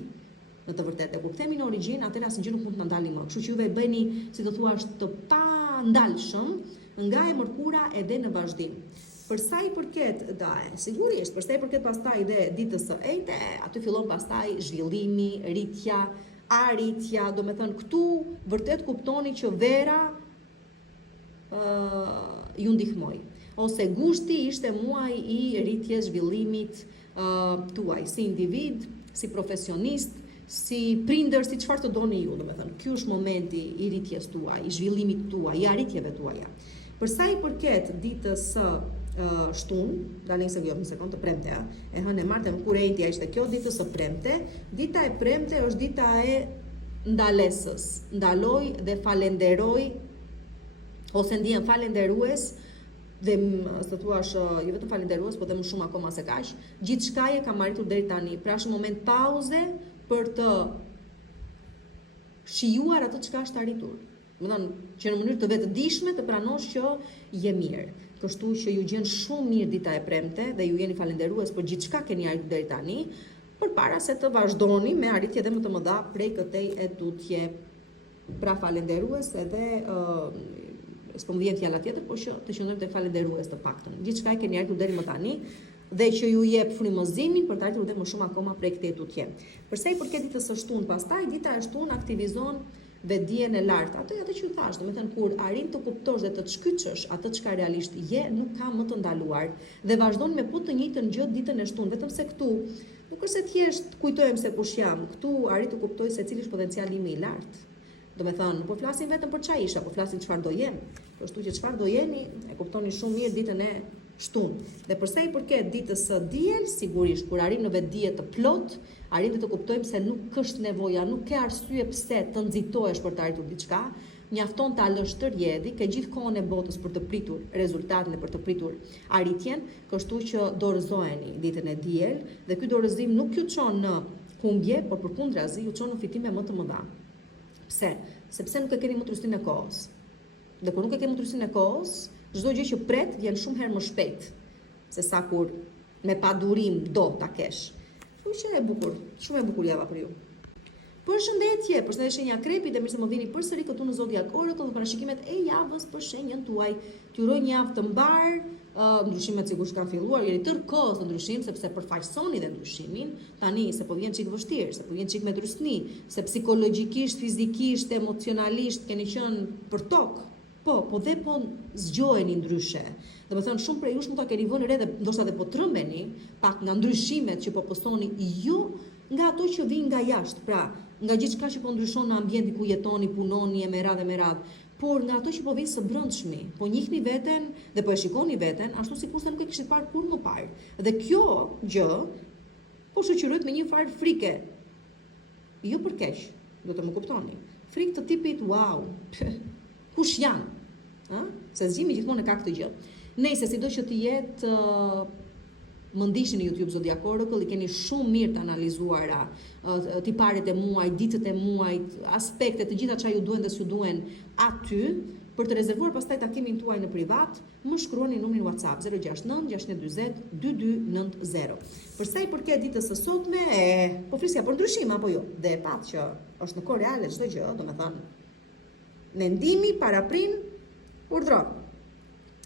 Në të vërtetë, kur kthehemi në origjinë, atëherë asnjë gjë nuk mund të na ndalë më. Kështu që juve bëni, si të thuash, të pandalshëm nga e mërkura edhe në vazhdim. Për sa i përket daje, sigurisht, për sa i përket pastaj dhe ditës së ejte, aty fillon pastaj zhvillimi, rritja, arritja, do me thënë këtu vërtet kuptoni që vera ju ndihmoi. Ose gushti ishte muaj i rritjes zhvillimit tuaj, si individ, si profesionist, si prindër, si çfarë të doni ju, do me thënë, ky është momenti i rritjes tuaj, i zhvillimit tuaj, i arritjeve tuaja. Për sa i përket ditës së shtunë, dalin se një sekond të premte, e hënë e martë, kur e intja ishte kjo ditës së premte, dita e premte është dita e ndalesës, ndaloj dhe falenderoj, ose ndihem falenderues, dhe së thuash, jo vetëm falenderues, po dhe më shumë akoma se kaq, gjithë shkaje kam arritur deri tani, pra është moment pauze për të shijuar atë çka është arritur. Më thënë, që në mënyrë të vetëdijshme të pranosh që je mirë. Kështu që ju gjen shumë mirë dita e premte dhe ju jeni falenderues për gjithçka keni arritur deri tani, përpara se të vazhdoni me arritje edhe më të mëdha prej këtej etutje. Pra falenderues edhe s'po më vjen fjala tjetër, por që të qëndrojmë te falenderues të paktën. Gjithçka e keni arritur deri më tani dhe që ju jep frymëzimin për të arritur edhe më shumë akoma prej këtij etutje. Përsa i përket ditës së shtunë, pastaj dita e shtunë aktivizon vetdijen e lartë, atë që ju thash, domethënë kur arrin të kuptosh dhe të shkyçësh atë çka realisht je, nuk ka më të ndaluar dhe vazhdon me po të njëjtën gjë ditën e shtunë, vetëm se këtu nuk është se thjesht kujtojmë se kush jam, këtu arrit të kuptoj se cili është potenciali im i lartë. Domethënë, po flasim vetëm për çfarë isha, po flasim çfarë do jem. Kështu që çfarë do jeni, e kuptoni shumë mirë ditën e shtunë. Dhe përsa i përket ditës së diel, sigurisht kur arrim në vetdije të plot, arrim të kuptojmë se nuk është nevoja, nuk ke arsye pse të nxitohesh për të arritur diçka, mjafton ta lësh të rjedhi, ke gjithë kohën e botës për të pritur rezultatin dhe për të pritur arritjen, kështu që dorëzoheni ditën e diel dhe ky dorëzim nuk ju çon në humbje, por përkundrazi ju çon në fitime më të mëdha. Pse? Sepse nuk e keni më trystin e kohës. Dhe kur nuk e keni më trystin e kohës, çdo gjë që pret vjen shumë herë më shpejt se sa kur me padurim do ta kesh. Kështu që e bukur, shumë e bukur java për ju. Përshëndetje, përshëndetje shenja Krepi dhe mirë se më vini përsëri këtu në Zodiac Oracle në parashikimet e javës për shenjën tuaj. T'ju uroj një javë të mbar, ndryshimet sigurisht kanë filluar, jeni tërkohës në ndryshim sepse përfaqësoni dhe ndryshimin. Tani se po vjen çik vështirë, se po vjen çik me drysni, se psikologjikisht, fizikisht, emocionalisht keni qenë për tokë. Po zgjoheni ndryshe. Domethënë shumë prej jush mund ta keni vënë re dhe ndoshta edhe po trembeni pak nga ndryshimet që po postoni ju nga ato që vijnë nga jashtë, pra nga gjithçka që po ndryshon në ambientin ku jetoni, punoni e me radhë, por nga ato që po vijnë së brendshmi, po njihni veten dhe po e shikoni veten ashtu sikurse nuk e kishit parë kur më parë. Dhe kjo gjë po shoqërohet me një farë frike. Jo për keq, do të më kuptoni. Frikë të tipit wow. Kush janë? Se zgjimi gjithmonë ka këtë gjë. Nëse sido që të jetë më ndiqni në YouTube Zodiac Oracle, i keni shumë mirë të analizuara tiparet e muajit, ditët e muajit, aspektet, të gjitha çka ju duhen dhe s'ju duhen aty, për të rezervuar pastaj takimin tuaj në privat, më shkruani numrin WhatsApp 069 640 2290. Për sa i përket ditës së sotme, po flisja për ndryshim apo jo? Dhe e pat që është në kohë reale çdo gjë, domethënë mendimi paraprin urdhron.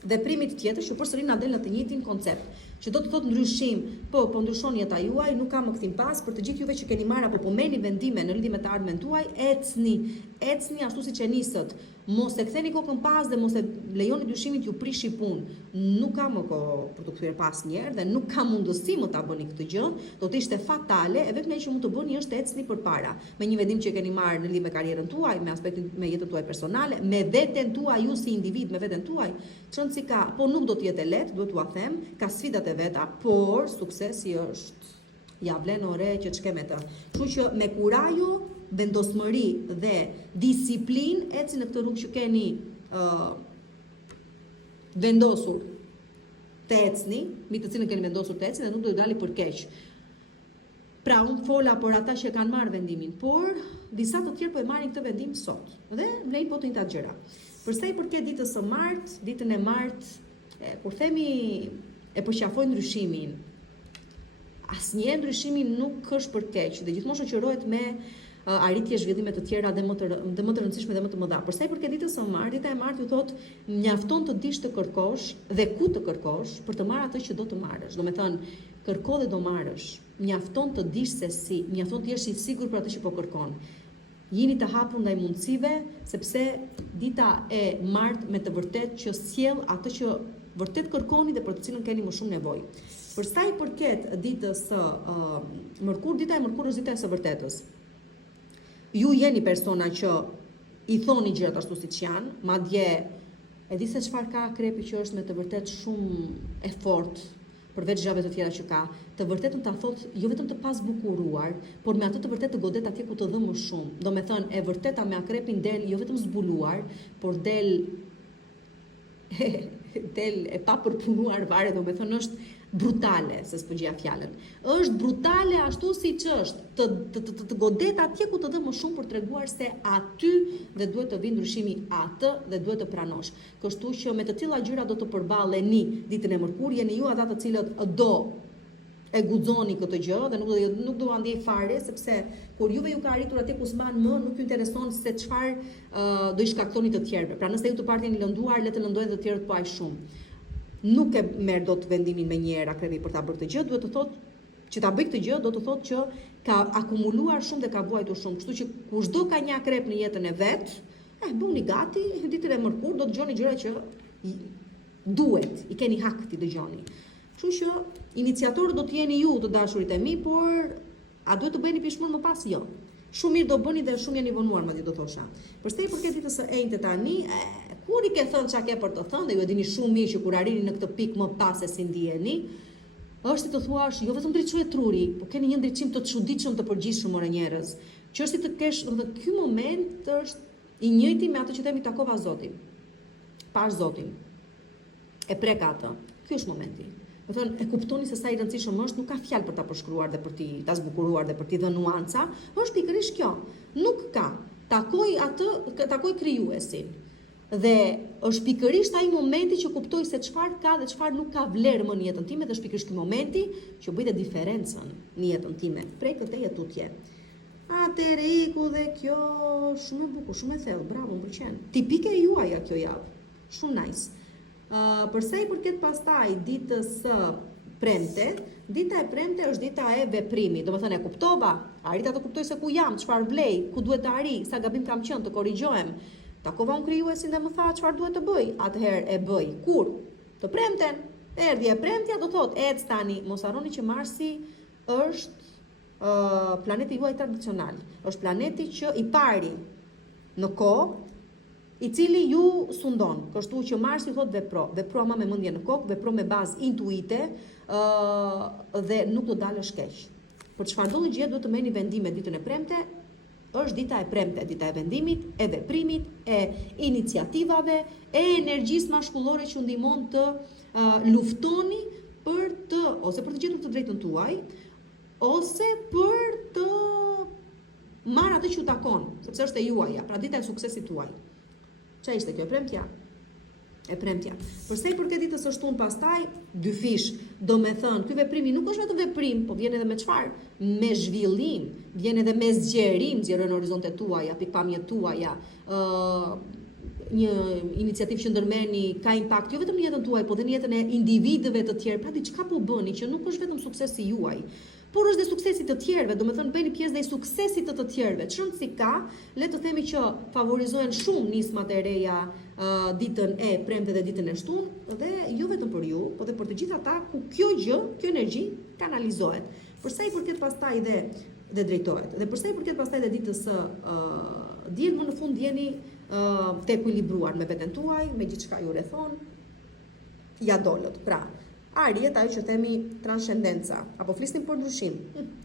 Dhe primit tjetër që përsëri na del në të njëjtin koncept, që do të thotë ndryshim, po ndryshon jeta juaj, nuk ka më kthim pas, për të gjithë juve që keni marrë apo po merrni vendime në lidhje me të ardhmen tuaj, ecni ashtu siç e nisët. Mos e ktheni kokën pas dhe mos e lejoni dyshimit ju prishi punë. Nuk ka më kohë për të kthyer pas njerë dhe nuk ka mundësi më ta bëni këtë gjë, do të ishte fatale, e vetmja që mund të bëni është ecni përpara, me një vendim që keni marrë në lidhje me karrierën tuaj, me aspektin me jetën tuaj personale, me veten tuaj ju si individ, me veten tuaj. Çon si ka, po nuk do të jetë lehtë, duhet t'ua them, ka sfidat e veta, por suksesi është ja vlen ore që ç'ke me të. Kështu që me kurajo, vendosmëri dhe disiplinë eci në këtë rrugë që keni vendosur të ecni, mbi të cilën keni vendosur të ecni dhe nuk do të dali për keq. Pra unë fola por ata që kanë marrë vendimin, por disa të tjerë po e marrin këtë vendim sot dhe vlen po të njëjtat gjëra. Për sa i përket ditës së martë, ditën e martë, kur themi e përqafoj ndryshimin, asnjëherë ndryshimi nuk është për keq dhe gjithmonë shoqërohet me arritje zhvillime të tjera dhe më të rëndësishme dhe më të mëdha. Për sa i përket ditës së martë, dita e martë ju thotë mjafton të dish të kërkosh dhe ku të kërkosh për të marrë atë që do të marrësh. Domethënë, kërko dhe do marrësh. Mjafton të dish se si, mjafton të jesh i sigurt për atë që po kërkon. Jini të hapur ndaj mundësive, sepse dita e martë me të vërtet që sjell atë që vërtet kërkoni dhe për të cilën keni më shumë nevojë. Për sa i përket ditës së mërkur, dita e mërkur është dita e së vërtetës. Ju jeni persona që i thoni gjërat ashtu siç janë, madje e di se çfarë ka Krepi që është me të vërtet shumë e fortë, përveç gjave të tjera që ka, të vërtetën ta thot jo vetëm të pasbukuruar, por me atë të vërtet të godet atje ku të dhë më shumë. Domethënë, e vërteta me Akrepin del jo vetëm zbuluar, por del e pa përpunuar varet, domethënë është brutale, se s'po gjej fjalën. Është brutale ashtu siç është, të godet atje ku të dhë më shumë për treguar se aty dhe duhet të vi ndryshimi atë dhe duhet të pranosh. Kështu që me të tilla gjëra do të përballeni ditën e mërkur, jeni ju ata të cilët do e guxoni këtë gjë dhe nuk do ndjej fare, sepse kur juve ju ka arritur atje ku s'mban më, nuk ju intereson se çfarë do i shkaktoni të tjerëve. Pra nëse ju të partë jeni lënduar, le të lëndojnë të tjerët po aq shumë. Nuk e merr dot vendimin me njëherë Akrepi për ta bërë këtë gjë, duhet të thotë që ta bëj këtë gjë do të thotë që ka akumuluar shumë dhe ka vuajtur shumë, kështu që kushdo ka një akrep në jetën e vet, bëni gati, ditën e mërkur do të dëgjoni gjëra që duhet, i keni hak ti dëgjoni. Kështu që iniciatorët do të jeni ju të dashurit e mi, por a duhet të bëni pishmur më pas? Jo. Shumë mirë do bëni dhe shumë jeni vonuar, madje do thosha. Përsa i përket ditës së enjte tani, kur i ke thënë çka ke për të thënë dhe ju e dini shumë mirë që kur arrini në këtë pikë më pas se si ndiheni, është të thuash, jo vetëm ndriçohet truri, por keni një ndriçim të çuditshëm të përgjithshëm orë njerëz. Që është të kesh, do të ky moment është i njëjti me atë që themi takova Zotin. Pash Zotin. E prek atë. Ky është momenti. Do thënë, e kuptoni se sa i rëndësishëm është, nuk ka fjalë për ta përshkruar dhe për ta zbukuruar dhe për t'i dhënë nuanca, është pikërisht kjo. Nuk ka. Takoj krijuesin. Dhe është pikërisht ai momenti që kuptoj se çfarë ka dhe çfarë nuk ka vlerë më në jetën time, dhe është pikërisht ky momenti që bëjë diferencën në jetën time. Prej këtej tutje. Atëre iku dhe kjo shumë e bukur, shumë e thellë, bravo, më pëlqen. Tipike e juaja kjo javë. Shumë nice. Përsa i përket pastaj ditës së premte, dita e premte është dita e veprimit. Do të thënë e kuptova, arrita të kuptoj se ku jam, çfarë vlej, ku duhet të arri, sa gabim kam qenë, të korrigjohem. Takova unë krijuesin dhe më tha çfarë duhet të bëj. Atëherë e bëj. Kur? Të premten. Erdhi e premtja, do thotë, ec tani, mos harroni që Marsi është planeti juaj tradicional. Është planeti që i pari në kohë, i cili ju sundon, kështu që Marsi thot vepro ama me mendje në kokë, vepro me bazë intuite dhe nuk do dalësh keq. Për çfarë do gjë duhet të merrni vendime ditën e premte, është dita e premte, dita e vendimit, e veprimit, e iniciativave, e energjisë mashkullore që ndihmon të luftoni ose për të gjetur të drejtën tuaj, ose për të marrë atë që u takon, sepse është e juaja, pra dita e suksesit tuaj. Qa ishte kjo? E premtja. Përsa i përket ditës së shtunë pastaj, dy fish, do me thënë, ky veprimi nuk është vetëm veprim, po vjen edhe me çfarë? Me zhvillim, vjen edhe me zgjerim, zgjerojnë horizontet tuaja, pikpamjet tuaja, një iniciativë që ndërmerrni ka impakt jo vetëm në jetën tuaj, po dhe në jetën e individëve të tjerë, pra diçka po bëni që nuk është vetëm suksesi juaj, por është dhe suksesi të tjerëve, do me thënë bëjni pjesë dhe i suksesit të tjerëve. Çrënd si ka, le të themi që favorizohen shumë nismat e reja ditën e premte dhe ditën e shtunë, dhe jo vetëm për ju, po dhe për të gjithë ata ku kjo energji kanalizohet. Përsa i përket pastaj dhe drejtohet. Dhe përsa i përket pastaj dhe ditës së diel, më në fund jeni të ekuilibruar me veten tuaj, me gjithçka ju rrethon, ja dolët. Pra, arjet ajo që themi transcendenca, apo flisnim për ndryshim.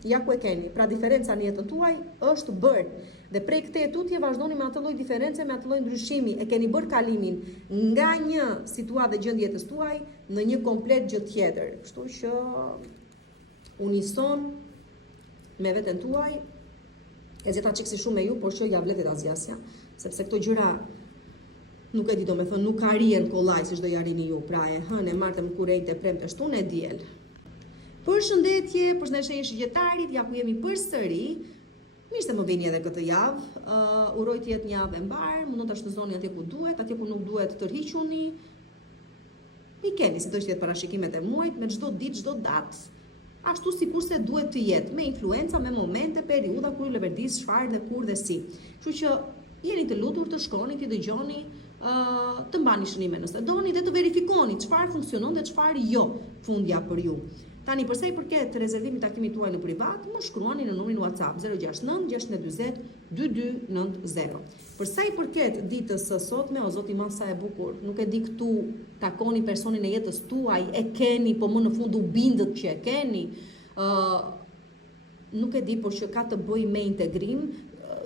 Ja ku e keni. Pra diferenca në jetën tuaj është bërë. Dhe prej këtej tutje vazhdoni me atë lloj diferencë, me atë lloj ndryshimi. E keni bërë kalimin nga një situatë dhe gjendje jetës tuaj në një komplet gjë tjetër. Kështu që unison me veten tuaj, e zjeta çiksi shumë me ju, por që ja vletet asgjasja, sepse këto gjëra nuk e di, do me thënë, nuk arjen kollaj si çdo jarini ju, pra e hënë, e martëm, kurejt, e premte, shtunë, e diel. Përshëndetje, përshëndetje shqiptarit, ja ku jemi përsëri. Mirë se më vini edhe këtë javë. Uroj të jetë një javë e mbar, mundon ta shfrytëzoni atje ku duhet, atje ku nuk duhet tërhiquni. I keni si do të jetë parashikimet e muajit me çdo ditë, çdo datë. Ashtu sikurse duhet të jetë, me influenca, me momente, periudha kur ju lëvërdis çfarë dhe kur dhe si. Kështu që jeni të lutur të shkoni, të dëgjoni, të mbani shënime nëse doni dhe të verifikoni çfarë funksionon dhe çfarë jo fundja për ju. Tani përsa i përket rezervimit takimit tuaj në privat, më shkruani në numrin WhatsApp 069 640 2290. Përsa i përket ditës së sotme, o zoti më sa e bukur, nuk e di këtu takoni personin e jetës tuaj, e keni, po më në fund u bindët që e keni, nuk e di, por që ka të bëj me integrim,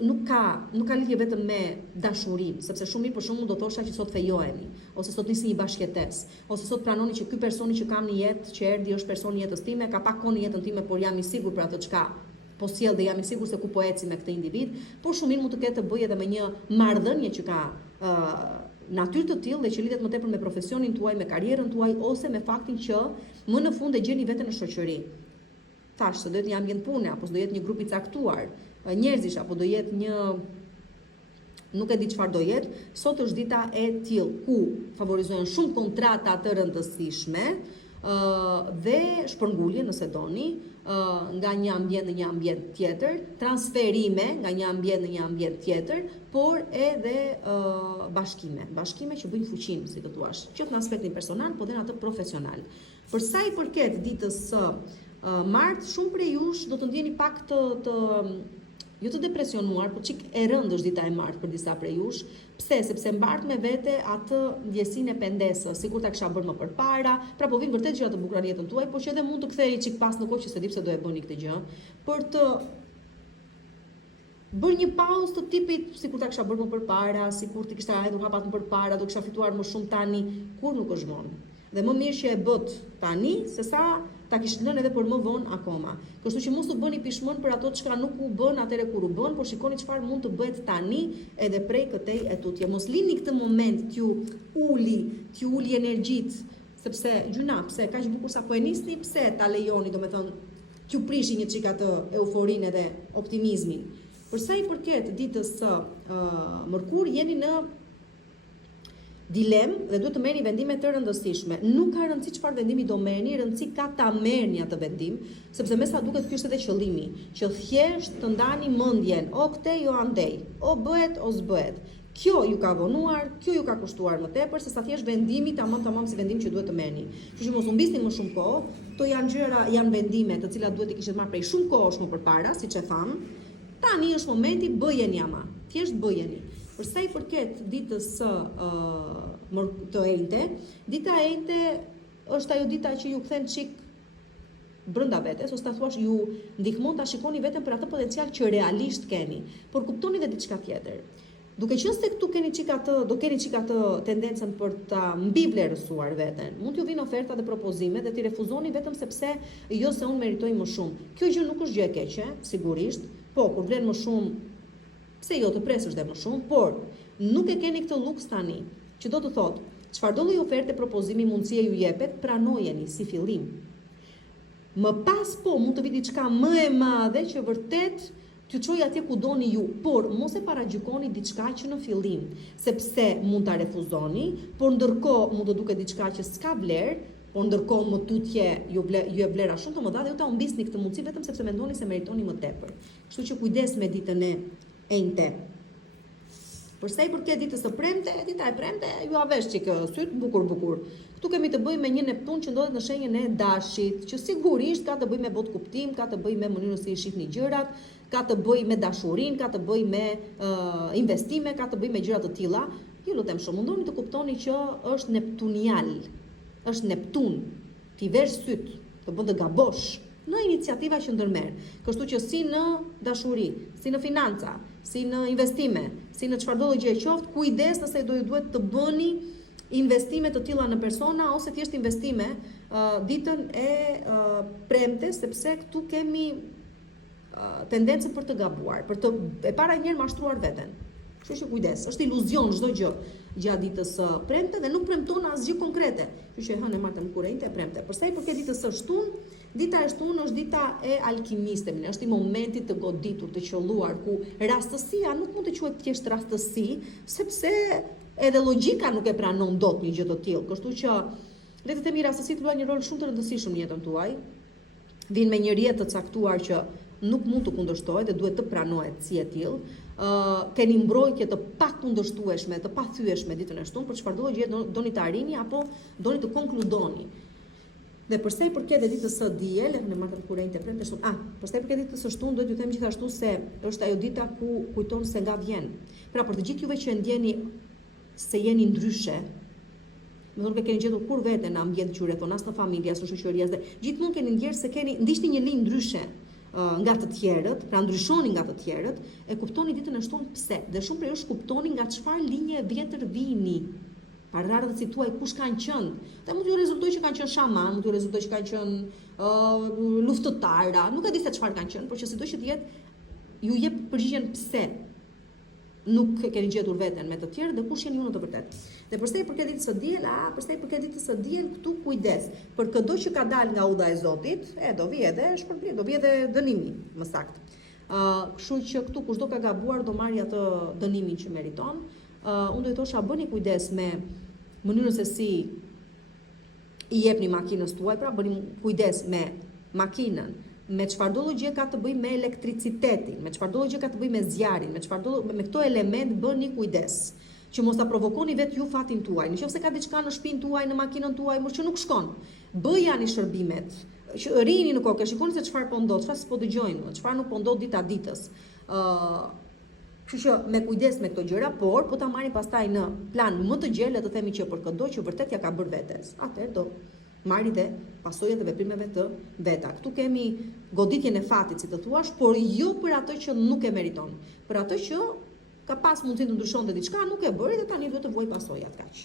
nuk ka lidhje vetëm me dashurim, sepse shumë mirë për shembull do thosha që sot fejoheni, ose sot nisi një bashkëjetesë, ose sot pranoni që ky personi që kam në jetë, që erdhi është personi i jetës time, ka pak kohë në jetën time, por jam i sigurt për atë çka po sjell dhe jam i sigurt se ku po eci me këtë individ, por shumë mirë mund të ketë të bëjë edhe me një marrëdhënie që ka natyrë të tillë dhe që lidhet më tepër me profesionin tuaj, me karrierën tuaj, ose me faktin që më në fund e gjeni veten në shoqëri. Thash se do jetë një ambient pune, apo do jetë një grup i caktuar njerëzish, apo do jetë një, nuk e di çfarë do jetë. Sot është dita e tillë ku favorizohen shumë kontrata të rëndësishme dhe shpërngulje nëse doni, nga një ambient në një ambient tjetër, transferime nga një ambient në një ambient tjetër, por edhe bashkime që bëjnë fuqinë, si të thuash, qoftë në aspektin personal, po dhe në atë profesional. Për sa i përket ditës së martë, shumë prej jush do të ndjeni pak jo të depresionuar, por çik e rëndë është dita e martë për disa prej jush. Pse? Sepse mbart me vete atë ndjesinë e pendesës, sikur ta kisha bërë më përpara, pra po vinë vërtet gjëra të bukura në jetën tuaj, por që edhe mund të ktheheni çik pas në kohë që se di pse do e bëni këtë gjë, për të bërë një pauzë të tipit sikur ta kisha bërë më përpara, sikur ti kisha hedhur hapat më përpara, do kisha fituar më shumë tani, kur nuk është vonë. Dhe më mirë që e bët tani, se sa ta kishë lënë edhe për më vonë akoma. Kështu që mos u bëni pishmën për ato çka nuk u bën atëre kur u bën, por shikoni çfarë mund të bëhet tani edhe prej këtej e tutje. Mos lini këtë moment t'ju uli energjitë, sepse gjuna, pse kaq bukur sa po e nisni, pse ta lejoni, domethënë, t'ju prishi një çik atë euforinë edhe optimizmin. Për sa i përket ditës së mërkur, jeni në dilemë dhe duhet të merrni vendime të rëndësishme. Nuk ka rëndësi çfarë vendimi do merrni, rëndësi ka ta merrni atë vendim, sepse me sa duket ky është edhe qëllimi, që thjesht të ndani mendjen, o këtej o andej, o bëhet o s'bëhet. Kjo ju ka vonuar, kjo ju ka kushtuar më tepër se sa thjesht vendimi tamam si vendim që duhet të merrni. Kështu që mos u mbisni më shumë kohë, to janë vendime të cilat duhet i kishit marrë prej shumë kohësh më përpara, siç e tham. Tani është momenti, bëjeni ama, thjesht bëjeni. Për sa i përket ditës së të enjte, dita e enjte është ajo dita që ju kthen çik brenda vetes, ose ta thuash ju ndihmon ta shikoni veten për atë potencial që realisht keni, por kuptoni edhe diçka tjetër. Duke qenë se këtu do keni çik atë tendencën për ta mbivlerësuar veten. Mund t'ju vinë oferta dhe propozime dhe ti refuzoni vetëm sepse jo se unë meritoj më shumë. Kjo gjë nuk është gjë e keqe, sigurisht, po kur vlen më shumë, pse jo të presësh dhe më shumë, por nuk e keni këtë luks tani, që do të thotë, çfarë do lloj oferte, propozimi, mundësie ju jepet, pranojeni si fillim. Më pas po mund të vi diçka më e madhe që vërtet t'ju çojë atje ku doni ju, por mos e paragjykoni diçka që në fillim, sepse mund ta refuzoni, por ndërkohë mund të duket diçka që s'ka vlerë, por ndërkohë më tutje ju e vlera shumë të mëdha dhe ju ta humbisni këtë mundësi vetëm sepse mendoni se meritoni më tepër. Kështu që kujdes me ditën e enjte. Për sa i përket ditës së premte, dita e premte ju avesh çik syt bukur. Ktu kemi të bëjmë me një Neptun që ndodhet në shenjën e Dashit, që sigurisht ka të bëjë me botë kuptim, ka të bëjë me mënyrën se i shihni gjërat, ka të bëjë me dashurinë, ka të bëjë me investime, ka të bëjë me gjëra të tilla. Ju lutem shumë, mundoni të kuptoni që është neptunial. Është Neptun. Ti vesh syt, të bën të gabosh në iniciativa që ndërmerr. Kështu që si në dashuri, si në financa, si në investime, si në çfarëdo gjë e qoftë, kujdes nëse do ju duhet të bëni investime të tilla në persona ose thjesht investime ditën e premtes, sepse këtu kemi tendencën për të gabuar, për të e para njëherë mashtruar veten. Kështu që kujdes, është iluzion çdo gjë gjatë ditës së premte dhe nuk premton asgjë konkrete. Kështu që e hënë martën kurrente e premte. Për sa i përket ditës së shtunë, dita e shtunë është dita e alkimistëve, është i momentit të goditur, të qelluar, ku rastësia nuk mund të quhet thjesht rastësi, sepse edhe logjika nuk e pranon dot një gjë të tillë. Kështu që le të themi rastësitë luajnë një rol shumë të rëndësishëm në jetën tuaj. Vinë me një rjetë të caktuar që nuk mund të kundërshtohet dhe duhet të pranohet si e tillë. Keni mbrojtje të pakundërshtueshme, të pathyeshme ditën e shtunë, për çfarëdo gjë doni të arrini apo doni të konkludoni. Dhe përsa i përket ditës së diel, në martën kurrente premte shtunë. Përsa i përket ditës së shtunë, do t'ju them gjithashtu se është ajo dita ku kujton se nga vjen. Pra për të gjithë juve që ndjeni se jeni ndryshe, më thonë keni gjetur kur veten në ambient që rrethon, as në familje, as në shoqëri, as dhe gjithmonë keni ndjerë se ndiqni një linjë ndryshe nga të tjerët, pra ndryshoni nga të tjerët, e kuptoni ditën e shtunë pse. Dhe shumë prej jush kuptoni nga çfarë linje e vjetër vini. Para rarë të situaj kush kanë qenë. Dhe mund t'ju rezultojë që kanë qenë shaman, mund t'ju rezultojë që kanë qenë luftëtara, nuk e di se çfarë kanë qenë, por që sido që të jetë, ju jep përgjigjen pse nuk keni gjetur veten me të tjerë dhe kush jeni ju në të vërtetë. Dhe përsa i përket ditës së diel, këtu kujdes. Për çdo që ka dalë nga udha e Zotit, do vi edhe shpërblim, do vi edhe dënimi, më saktë. Kështu që këtu kushdo ka gabuar do marrë atë dënimin që meriton. Unë do i thosha bëni kujdes me mënyrën se si i jepni makinës tuaj, pra bëni kujdes me makinën, me çfarë do logje ka të bëjë me elektricitetin, me çfarë do logje ka të bëjë me zjarin, me këto element bëni kujdes, që mos ta provokoni vetë ju fatin tuaj. Nëse ka diçka në shtëpinë tuaj, në makinën tuaj, mos që nuk shkon. Bëjani shërbimet. Rini në kokë, shikoni se çfarë po ndodh, çfarë s'po dëgjojnë, çfarë nuk po ndodh dita ditës. Kështu që me kujdes me këto gjëra, por po ta marrin pastaj në plan më të gjallë, të themi që për këdo që vërtet ja ka bërë vetes. Atëherë do marri dhe pasojat e veprimeve të veta. Këtu kemi goditjen e fatit, si të thuash, por jo për atë që nuk e meriton. Për atë që ka pas mundësi të ndryshonte diçka, nuk e bëri dhe tani duhet të vuaj pasojat kaq.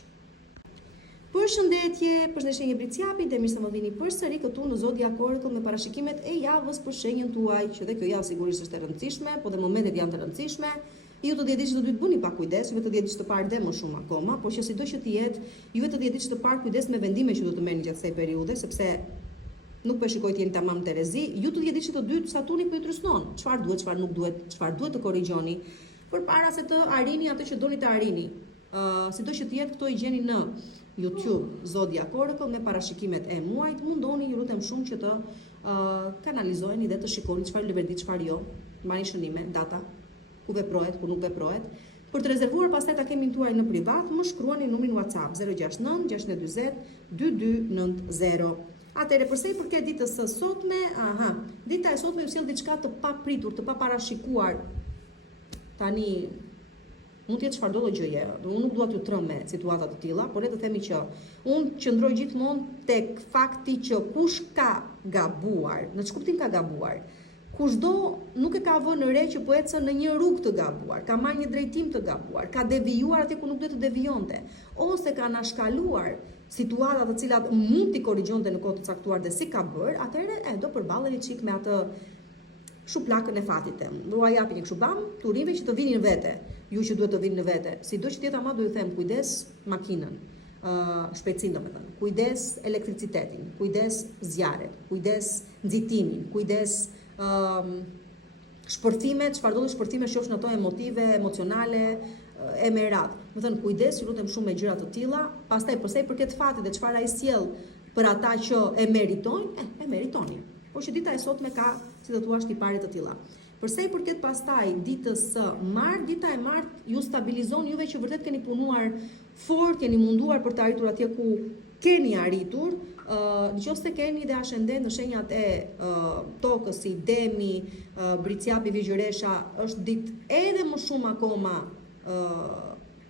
Përshëndetje një Briciapi dhe mirë se më vini përsëri këtu në Zodiac Oracle me parashikimet e javës për shenjën tuaj, që dhe kjo javë sigurisht është e rëndësishme, po dhe momentet janë të rëndësishme. Ju të 10 ditë që do të bëni pa kujdes, juve të 10 ditë të parë dhe më shumë akoma, por që sido që të jetë, juve të 10 ditë të parë kujdes me vendime që do të merrni gjatë kësaj periudhe, sepse nuk po shikoj të jeni tamam Terezi. Ju të 10 ditë të dytë Saturni po ju trysnon. Çfarë duhet, çfarë nuk duhet, çfarë duhet të korrigjoni përpara se të arrini atë që doni të arrini. Sido që të jetë, këto i gjeni në YouTube Zodiac Oracle me parashikimet e muajit. Mundoni, ju lutem shumë, që të kanalizojeni dhe të shikoni çfarë lëvërdit, çfarë jo, marrni shënime, data, ku veprohet, ku nuk veprohet. Për të rezervuar pastaj takimin tuaj në privat, më shkruani numrin WhatsApp 069 640 2290. Atëherë përse i përket ditës së sotme, dita e sotme ju sjell diçka të papritur, të paparashikuar. Tani mund të jetë çfarëdo gjëje. Unë nuk dua t'ju trëm me situata të tilla, por le të themi që unë qëndroj gjithmonë tek fakti që kush ka gabuar, në ç'kuptim ka gabuar. Kushdo nuk e ka vënë re që po ecën në një rrugë të gabuar, ka marrë një drejtim të gabuar, ka devijuar atje ku nuk duhet të devijonte, ose ka nashkaluar situata të cilat mund t'i korrigjonte në kohë të caktuar dhe si ka bërë, atëherë do përballeni çik me atë shuplakën e fatit tem. Do a japi një kështu bam, turinëve që të vinin vete, ju që duhet të vini në vete. Sido që tjetra ma do ju them, kujdes makinën, shpejtësinë domethënë, kujdes elektricitetin, kujdes zjarret, kujdes nxitimin, kujdes shpërthime, çfarëdo lloj shpërthime qofshin ato emotive, emocionale, e me radhë. Do thënë kujdes, ju lutem shumë me gjëra të tilla. Pastaj përsa i përket fatit dhe çfarë ai sjell për ata që e meritojnë, e meritoni. Por që dita e sotme ka, si të thuash, tiparet të tilla. Përsa i përket pastaj ditës së martë, dita e martë ju stabilizon juve që vërtet keni punuar fort, keni munduar për të arritur atje ku keni arritur. Nëse keni dhe ascendent në shenjat e tokës si Demi, Briciapi, Vigjëresha, është ditë edhe më shumë akoma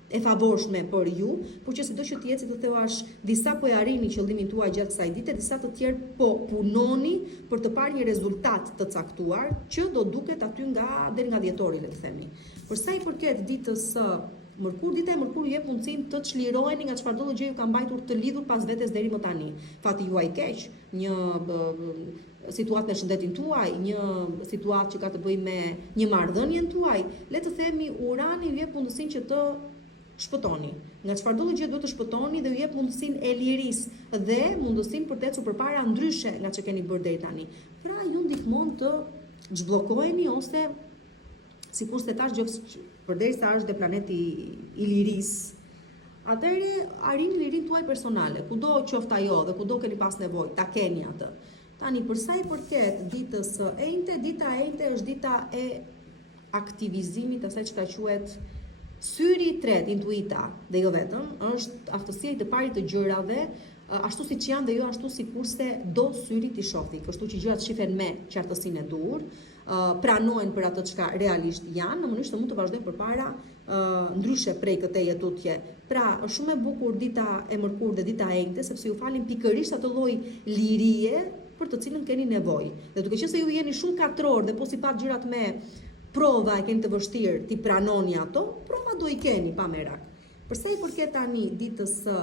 e favorshme për ju, por që sido që të jetë, si të thuash, disa po e arrini qëllimin tuaj gjatë kësaj dite, disa të tjerë po punoni për të parë një rezultat të caktuar që do duket aty deri nga dhjetori, le të themi. Për sa i përket ditës së Mërkur, dita e Mërkur ju jep mundësinë të çliroheni nga çfarëdo gjë ju ka mbajtur të lidhur pas vetes deri më tani. Fati juaj keq, një situatë me shëndetin tuaj, një situatë që ka të bëjë me një marrëdhënien tuaj, le të themi Urani ju jep mundësinë që të shpëtoni. Nga çfarëdo gjë duhet të shpëtoni dhe ju jep mundësinë e lirisë dhe mundësinë për të ecur përpara ndryshe nga ç'e keni bërë deri tani. Pra ju ndihmon të zhbllokoheni ose sikur se tash përderisa është dhe planeti i lirisë, atëherë arrini lirinë tuaj personale, kudo qoftë ajo dhe kudo keni pas nevojë, ta keni atë. Tani përsa i përket ditës së enjte, dita e enjte është dita e aktivizimit asaj që ka quhet syri i tretë, intuita, dhe jo vetëm, është aftësia i të parit të gjërave, ashtu siç janë dhe jo ashtu sikurse do syri t'i shohë, kështu që gjërat shihen me qartësinë e dur, pranojnë për atë çka realisht janë, në mënyrë që mund të vazhdojnë përpara ndryshe prej këtej jetutje. Pra, është shumë e bukur dita e Mërkur dhe dita e enjte, sepse ju falin pikërisht atë lloj lirie për të cilën keni nevojë. Dhe duke qenë se ju jeni shumë katror dhe po si pat gjërat me prova e keni të vështirë ti pranoni ato, prova do i keni pa merak. Përsa i përket tani ditës së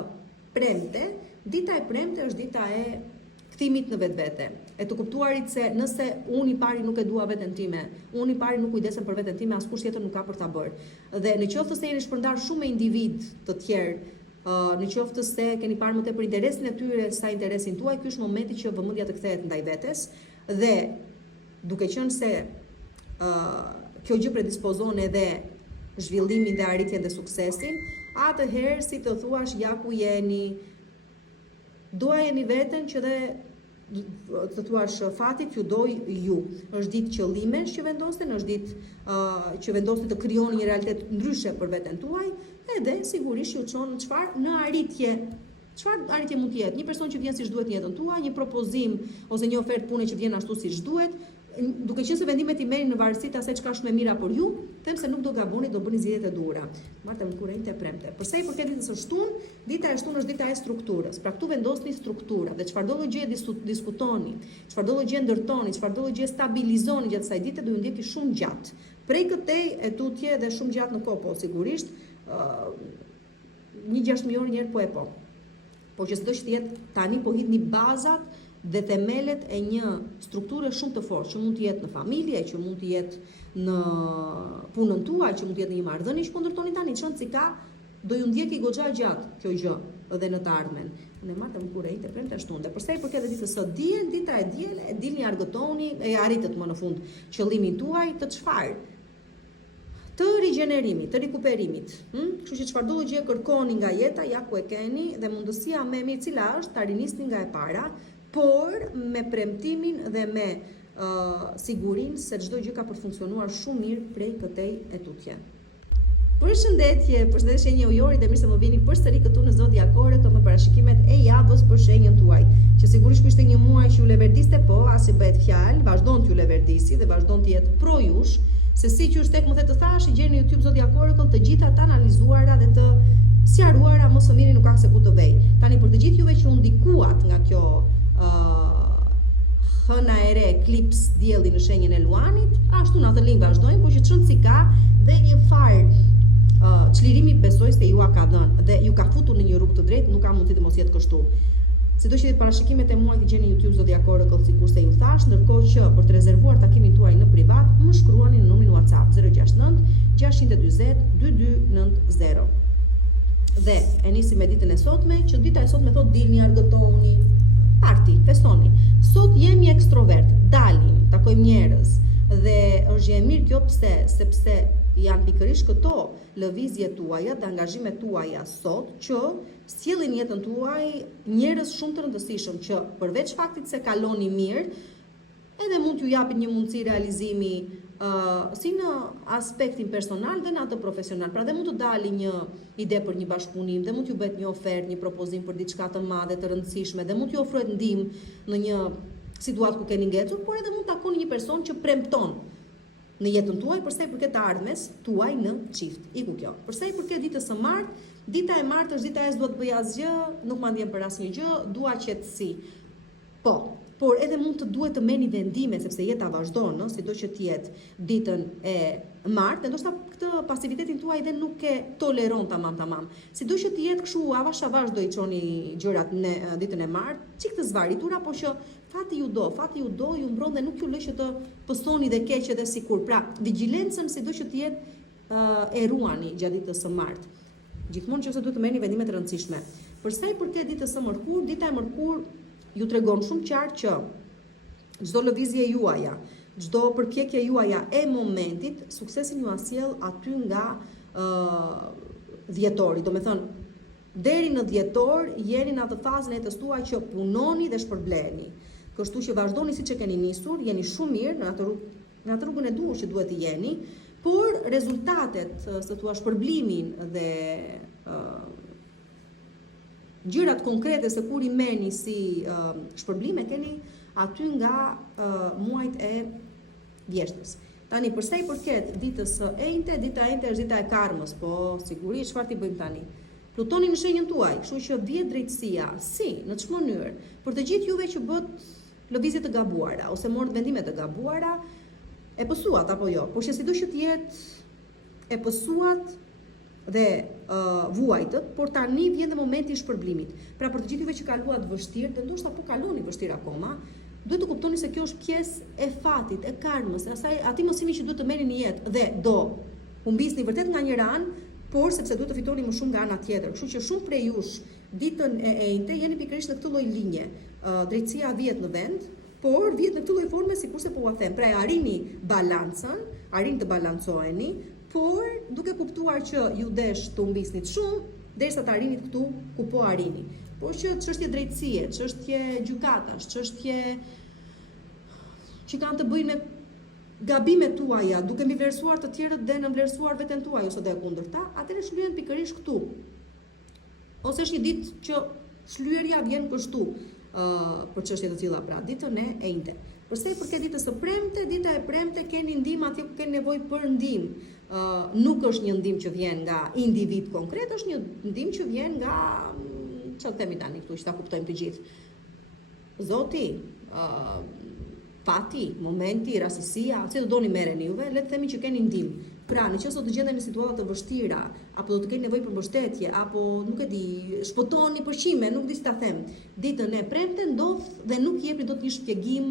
premte, dita e premte është dita e kthimit në vetvete, e të kuptuarit se nëse unë i pari nuk e dua veten time, unë i pari nuk kujdesem për veten time, askush tjetër nuk ka për ta bërë. Dhe në qoftë se jeni shpërndar shumë me individ të tjerë, në qoftë se keni parë më tepër interesin e tyre sa interesin tuaj, ky është momenti që vëmendja të kthehet ndaj vetes dhe duke qenë se kjo gjë predispozon edhe zhvillimin dhe arritjen dhe suksesin, atëherë si të thuash ja ku jeni, doajeni veten që dhe të thuash fati fjudoj ju. Është ditë qëllimesh që vendosni, është ditë që vendosni të krijoni një realitet ndryshe për veten tuaj, edhe sigurisht ju çon çfarë në arritje. Çfarë arritje mund të jetë? Një person që vjen siç duhet në jetën tuaj, një propozim ose një ofertë pune që vjen ashtu siç duhet, duke qenë se vendimet i merrin në varësi të asaj çka është më e mira për ju, them se nuk do gaboni, do bëni zgjedhjet e duhura. Marta më kurrente e premte. Për sa i përket ditës së shtunë, dita e shtunë është dita e strukturës. Pra këtu vendosni struktura dhe çfarëdo gjë diskutoni, çfarëdo gjë ndërtoni, çfarëdo gjë stabilizoni gjatë kësaj dite do ju ndjeki shumë gjatë. Prej këtej e tutje dhe shumë gjatë në kohë, po sigurisht, një 6 orë një herë po e po. Po që s'do që të jetë tani po hidhni bazat dhe themelet e një strukture shumë të fortë, që mund të jetë në familje, që mund të jetë në punën tuaj, që mund të jetë në një marrëdhënie që po ndërtoni tani, çon si ka do ju ndjeki goxha gjatë kjo gjë edhe në të ardhmen. Unë marrë më kurrë të premte shtunë. Për sa i përket ditës së diel, dita e diel, e dilni argëtoni, e arritët më në fund qëllimin tuaj të çfarë? Të rigjenerimit, të rikuperimit. Kështu që çfarëdo gjë kërkoni nga jeta, ja ku e keni dhe mundësia më e mirë cila është ta rinisni nga e para, por me premtimin dhe me sigurinë se çdo gjë ka përfunksionuar shumë mirë prej këtej e tutje. Përshëndetje shenjë ujori dhe mirë se më vini përsëri këtu në Zodiakore këto me parashikimet e javës për shenjën tuaj. Që sigurisht ishte një muaj që ju leverdiste, po as i bëhet fjalë, vazhdon t'ju leverdisi dhe vazhdon të jetë pro jush, se si që është tek më the të thash, i gjeni në YouTube Zodiakore të gjitha të analizuara dhe të sqaruara më së miri nuk ka se ku të vej. Tani për të gjithë juve që u ndikuat nga kjo hëna e re eklips dielli në shenjën e Luanit, ashtu në atë linjë vazhdojmë, po që çon si ka dhe një farë çlirimi besoj se ju a ka dhënë dhe ju ka futur në një rrugë të drejtë, nuk ka mundësi të mos jetë kështu. Sido që parashikimet e muajit i gjeni në YouTube Zodiakore sikurse ju thash, ndërkohë që për të rezervuar takimin tuaj në privat, më shkruani në numrin WhatsApp 069 640 2290. Dhe e nisi me ditën e sotme, që dita e sotme thot dilni, argëtoni, parti, festoni. Sot jemi ekstrovert, dalim, takojmë njerëz dhe është gjë e mirë kjo sepse janë pikërisht këto lëvizjet tuaja dhe angazhimet tuaja sot që sjellin jetën tuaj njerëz shumë të rëndësishëm që përveç faktit se kaloni mirë, edhe mund t'ju japin një mundësi realizimi si në aspektin personal dhe në atë profesional. Pra dhe mund të dali një ide për një bashkëpunim, dhe mund t'ju bëhet një ofertë, një propozim për diçka të madhe, të rëndësishme, dhe mund t'ju ofrohet ndihmë në një situatë ku keni ngecur, por edhe mund takoni një person që premton në jetën tuaj përsa i përket të ardhmes tuaj në çift. Iku kjo. Përsa i përket ditës së martë, dita e martë është dita e s'duhet bëj asgjë, nuk ma ndjen për asnjë gjë, dua qetësi. Po, por edhe mund të duhet të merrni vendime sepse jeta vazhdon, sido që të jetë ditën e martë, ndoshta këtë pasivitetin tuaj dhe nuk e toleron tamam. Sido që të jetë kështu avash do i çoni gjërat në ditën e martë, çik të zvaritura, po që fati ju do, ju mbron dhe nuk ju lë që të pësoni dhe keq edhe sikur. Pra, vigjilencën sido që të jetë e ruani gjatë ditës së martë. Gjithmonë nëse duhet të merrni vendime të rëndësishme. Për sa i përket ditës së mërkur, dita e mërkur ju tregon shumë qartë që çdo lëvizje juaja, çdo përpjekje juaja e momentit, suksesin ju asjell aty nga dhjetori. Do me thënë, deri në dhjetor jeni në atë fazën e jetës tuaj që punoni dhe shpërbleni. Kështu që vazhdoni siç e keni nisur, jeni shumë mirë në atë rrugën e duhur që duhet të jeni, por rezultatet, se thua shpërblimin dhe gjërat konkrete se kur i merrni si shpërblime keni aty nga muajt e vjeshtës. Tani përsa i përket ditës së enjte, dita e enjte është dita e karmës, po sigurisht çfarë ti bëjmë tani? Plutoni në shenjën tuaj, kështu që vjet drejtësia, si, në ç'më mënyrë, për të gjithë juve që bët lëvizje të gabuara ose morët vendime të gabuara, e pësuat apo jo, por që sido që të jetë e pësuat dhe vuajtët, por tani vjen dhe momenti i shpërblimit. Pra për të gjithë juve që kaluat vështirë, dhe ndoshta po kaloni vështirë akoma, duhet të kuptoni se kjo është pjesë e fatit, e karmës, e asaj atij mësimi që duhet të merrni në jetë dhe do humbisni vërtet nga një anë, por sepse duhet të fitoni më shumë nga ana tjetër. Kështu që shumë prej jush ditën e enjte jeni pikërisht në këtë lloj linje. Drejtësia vjet në vend, por vjet në këtë lloj forme sikurse po ua them. Pra arrini balancën, arrini të balancoheni, por duke kuptuar që ju desh të humbisnit shumë, derisa të arrinit këtu ku po arrini. por që çështje drejtësie, çështje gjykatash, çështje që kanë të bëjnë me gabimet tuaja, duke mbi vlerësuar të tjerët dhe në vlerësuar veten tuaj ose dhe e kundërta, atëherë shlyen pikërisht këtu. Ose është një ditë që shlyerja vjen kështu për çështje të tilla, pra ditën e njëjtë. Përse i përket ditës së premte, dita e premte keni ndihmë atje ku keni nevojë për ndihmë. Nuk është një ndihmë që vjen nga individ konkret, është një ndihmë që vjen nga çfarë themi tani këtu, që ta kuptojmë të gjithë. Zoti, fati, momenti, rastësia, si do doni merreni juve, le të themi që keni ndihmë. Pra, nëse do të gjendeni në situata të vështira, apo do të keni nevojë për mbështetje, apo nuk e di, shpëtoni përqime, nuk di si ta them. Ditën e premte ndodh dhe nuk jepni dot një shpjegim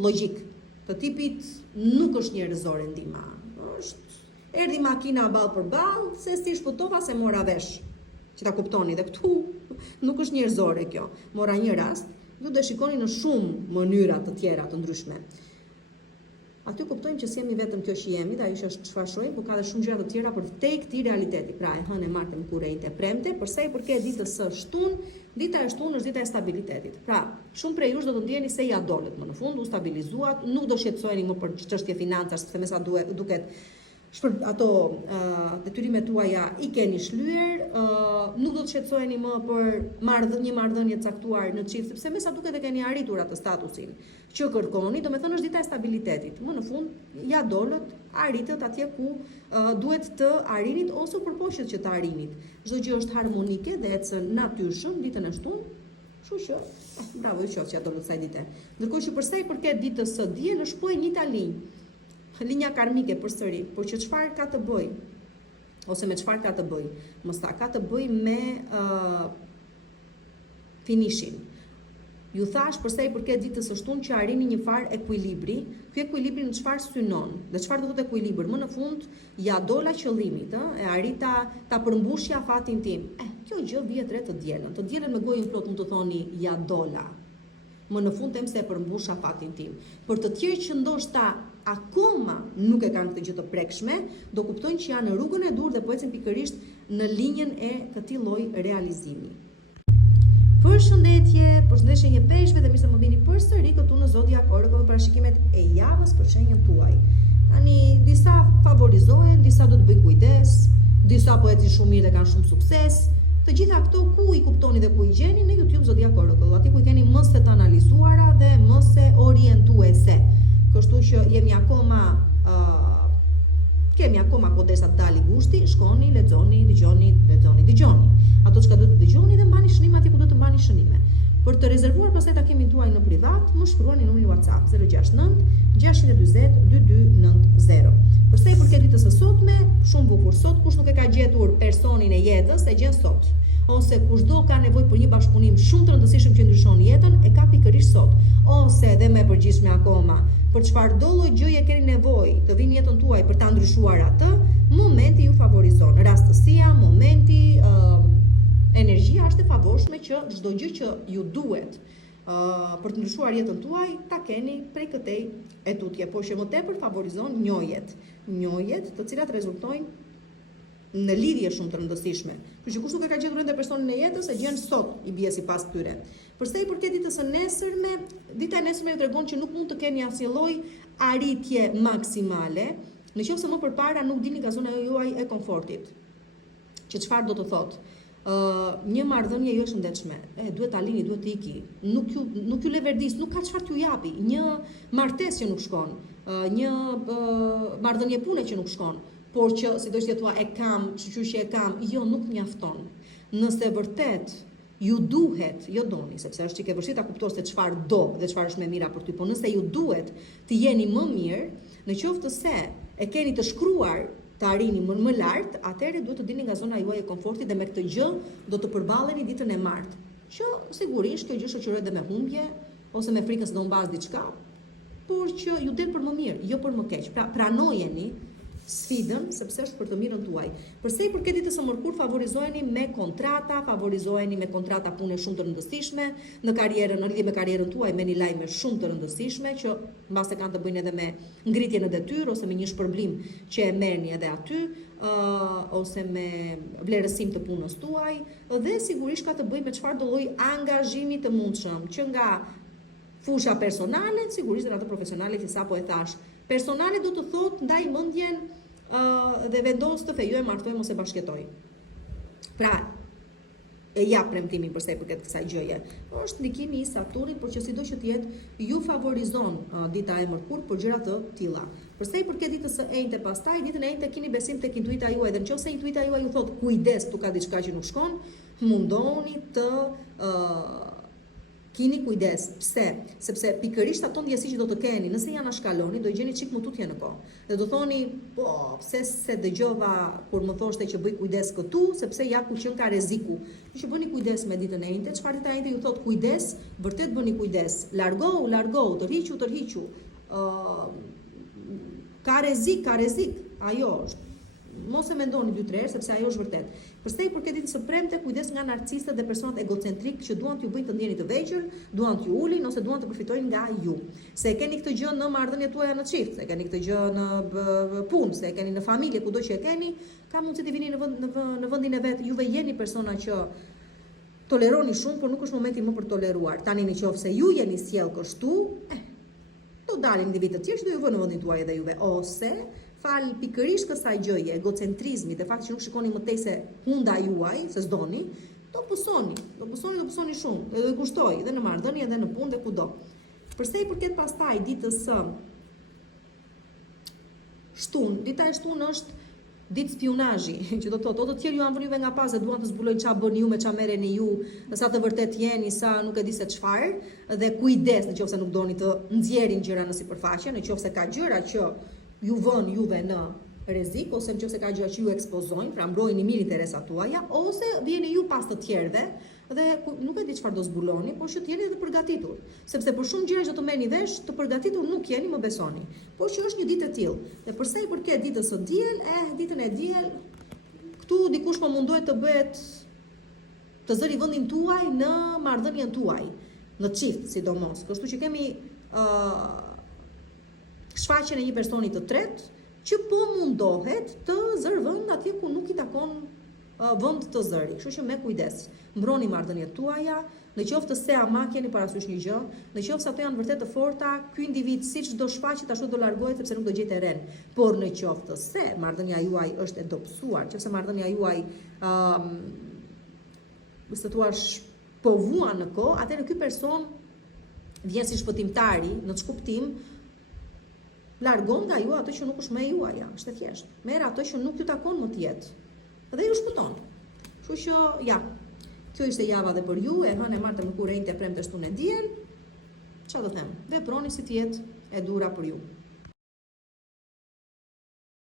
logjik. Të tipit nuk është njerëzore ndihma. Është erdhi makina ball për ball, se si shpëtova se mora vesh. Që ta kuptoni, dhe këtu nuk është njerëzore kjo. Mora një rast, ju do shikoni në shumë mënyra të tjera të ndryshme. Aty kuptojmë që s'jemi vetëm kjo që jemi, dhe ajo që është çfarë shohim, por ka edhe shumë gjëra të tjera për te këtij realiteti. Pra e hënë martëm kurrejt e premte, përsa i përket ditës së shtunë, dita e shtunë është dita e stabilitetit. Pra, shumë prej jush do të ndjeni se ja dolet më në fund, u stabilizuat, nuk do shqetësoheni më për çështje financash, sepse me sa duket ato detyrimet tuaja i keni shlyer, nuk do të shqetësoheni më për një marrëdhënie të caktuar në çift, sepse me sa duket e keni arritur atë statusin që kërkoni, do me thënë është dita e stabilitetit. Më në fund ja dolët, arritët atje ku duhet të arrinit ose përpoqet që të arrinit. Çdo gjë është harmonike dhe ecën natyrshëm ditën e shtunë. Kështu që bravo ju qoftë që ja dolët kësaj dite. Ndërkohë që përsa i përket ditës së diel është po e njëjta linja karmike përsëri, por që çfarë ka të bëj, ose me çfarë ka të bëj, mos ta ka të bëj me finishin. Ju thash përsa i përket ditës së shtunë që arrini një farë ekuilibri. Ky ekuilibri në çfarë synon? Dhe çfarë do të thotë ekuilibër? Më në fund ja dola qëllimit, e arrita ta përmbushja fatin tim. Kjo gjë vjet re të dielën. Të dielën me gojën plot mund të thoni ja dola. Më në fund them se e përmbusha fatin tim. Për të tjerë që ndoshta akoma nuk e kanë këtë gjë të prekshme, do kuptojnë që janë në rrugën e dur dhe po ecin pikërisht në linjën e këtij lloji realizimi. Përshëndetje një peshqve dhe mirë se më vini përsëri këtu në Zodiac Oracle për parashikimet e javës për shenjën tuaj. Tani disa favorizohen, disa do të bëjnë kujdes, disa po ecin shumë mirë dhe kanë shumë sukses. Të gjitha këto ku i kuptoni dhe ku i gjeni në YouTube Zodiac Oracle, aty ku i keni më së të analizuara dhe më së orientuese. Kështu që kemi akoma kodesa të dali gushti, shkoni, lexoni, dëgjoni. Ato që duhet të dëgjoni dhe mbani shënime atje ku duhet të mbani shënime. Për të rezervuar pastaj takimin tuaj në privat, më shkruani numrin WhatsApp 069 640 2290. Përsa i përket ditës së sotme, shumë bukur sot, kush nuk e ka gjetur personin e jetës, e gjen sot. Ose kushdo ka nevojë për një bashkëpunim shumë të rëndësishëm që ndryshon jetën, e ka pikërisht sot. Ose dhe më e përgjithshme akoma, për çfarë do lloj gjëje keni nevojë të vinë jetën tuaj për ta ndryshuar atë, momenti ju favorizon. Rastësia, momenti, energjia është e favorshme që çdo gjë që ju duhet për të ndryshuar jetën tuaj, ta keni prej këtej etutje, por që më tepër favorizon njohjet, të cilat rezultojnë në lidhje shumë të rëndësishme. Kështu që kush nuk e ka gjetur ende personin e jetës, e gjen sot i bie sipas tyre. Përsa i përket ditës së nesërme, dita e nesërme ju tregon që nuk mund të keni asnjë lloj arritje maksimale, nëse më përpara nuk dini nga zona juaj e komfortit. Që çfarë do të thotë? Një marrëdhënie jo e shëndetshme, duhet ta lini, duhet të iki, nuk ju le verdis, nuk ka çfarë t'ju japi, një martesë që nuk shkon, një marrëdhënie pune që nuk shkon, por që sidoqë thua e kam, që e kam, jo nuk mjafton. Nëse vërtet ju duhet, jo doni, sepse është çike vështirë ta kuptosh se çfarë do dhe çfarë është më mira për ty, por nëse ju duhet të jeni më mirë, në qoftë se e keni të shkruar të arrini më lart, atëherë duhet të dilni nga zona juaj e komfortit dhe me këtë gjë do të përballeni ditën e martë. Që sigurisht kjo gjë shoqërohet dhe me humbje ose me frikën se do mbas diçka, por që ju del për më mirë, jo për më keq. Pra pranojeni sfidën, sepse është për të mirën tuaj. Përse i përket ditës së mërkur, favorizoheni me kontrata pune shumë të rëndësishme, në lidhje me karrierën tuaj me një lajme shumë të rëndësishme që mbase kanë të bëjnë edhe me ngritje në detyrë ose me një shpërblim që e merrni edhe aty, ose me vlerësim të punës tuaj, dhe sigurisht ka të bëjë me çfarë do lloj angazhimi të mundshëm, që nga fusha personale, sigurisht edhe ato profesionale që sapo e thash. Personale do të thotë ndaj mendjen dhe vendos të fejoj martojmë ose bashkëtoj. Pra, e jap premtimin përsa i përket kësaj gjëje. Është ndikimi i Saturnit, por që sido që të jetë, ju favorizon dita e mërkur për gjëra të tilla. Përsa i përket ditës së enjte pastaj, ditën e enjte keni besim tek intuita juaj, dhe nëse intuita juaj ju thot kujdes, tu ka diçka që nuk shkon, mundoni të kini kujdes. Pse? Sepse pikërisht ato ndjesi që do të keni, nëse janë shkaloni, do i gjeni çik më tutje në kohë. Dhe do thoni, po, pse se dëgjova kur më thoshte që bëj kujdes këtu, sepse ja ku qen ka rreziku. Që bëni kujdes me ditën e enjte, çfarë dita e enjte ju thot kujdes, vërtet bëni kujdes. Largohu, tërhiqu. Ka rrezik, ajo është. Mos e mendoni 2-3 herë sepse ajo është vërtet. Përsa i përket ditës së premte, kujdes nga narcisistët dhe personat egocentrik që duan t'ju bëjnë të ndjeni të vegjël, duan t'ju ulin ose duan të përfitojnë nga ju. Se e keni këtë gjë në marrëdhëniet tuaja në çift, se e keni këtë gjë në punë, se e keni në familje, kudo që e keni, ka mundësi të vini në vendin e vet. Juve jeni persona që toleroni shumë, por nuk është momenti më për toleruar. Tani nëse ju jeni sjell kështu, do dalin individë të tjerë që do ju vënë në vendin tuaj edhe juve, ose fal pikërisht kësaj gjëje, egocentrizmit, dhe fakti që nuk shikoni më tej se hunda juaj, se s'doni, do pësoni shumë, edhe kushtoj, edhe në marrëdhënie, edhe në punë, dhe kudo. Përse i përket pastaj ditës së shtunë, dita e shtunë është ditë spionazhi, që do thotë, o të tjerë ju anë vënë juve nga pas dhe duan të zbulojnë ç'a bëni ju me ç'a merreni ju, sa të vërtet jeni, sa nuk e di se çfarë, dhe kujdes nëse nuk doni të nxjerrin gjëra në sipërfaqe, nëse ka gjëra që ju vën juve në rrezik, ose nëse ka gjëra që ju ekspozojnë, pra mbrojini mirë interesat tuaja, ose vjeni ju pas të tjerëve dhe nuk e di çfarë do zbuloni, por që të jeni të përgatitur, sepse për shumë gjëra që do të merrni vesh, të përgatitur nuk jeni, më besoni. Por që është një ditë e tillë. Dhe përsa i përket ditës së diel, ditën e diel, këtu dikush po mundohet të bëhet të zëri vendin tuaj në marrëdhënien tuaj, në çift sidomos. Kështu që kemi shfaqjen e një personi të tretë që po mundohet të zërë vend atje ku nuk i takon vend të zëri. Kështu që me kujdes, mbroni marrëdhëniet tuaja, në qoftë se ama keni parasysh një gjë, në qoftë se ato janë vërtet të forta, ky individ siç do shfaqet ashtu do largohet sepse nuk do gjetë ren. Por në qoftë se marrëdhënia juaj është e dobësuar, nëse marrëdhënia juaj të thuash po vuan në kohë, atëherë ky person vjen si shpëtimtari në çkuptim. Largon nga ju ato që nuk është me juaja, është e thjeshtë. Merr ato që nuk ju takon më të jetë. Dhe ju shpëton. Kështu që ja, kjo ishte java dhe për ju, e hënë e martë më kur enjte premte shtunë e diel. Çfarë do them? Veproni si të jetë e dura për ju.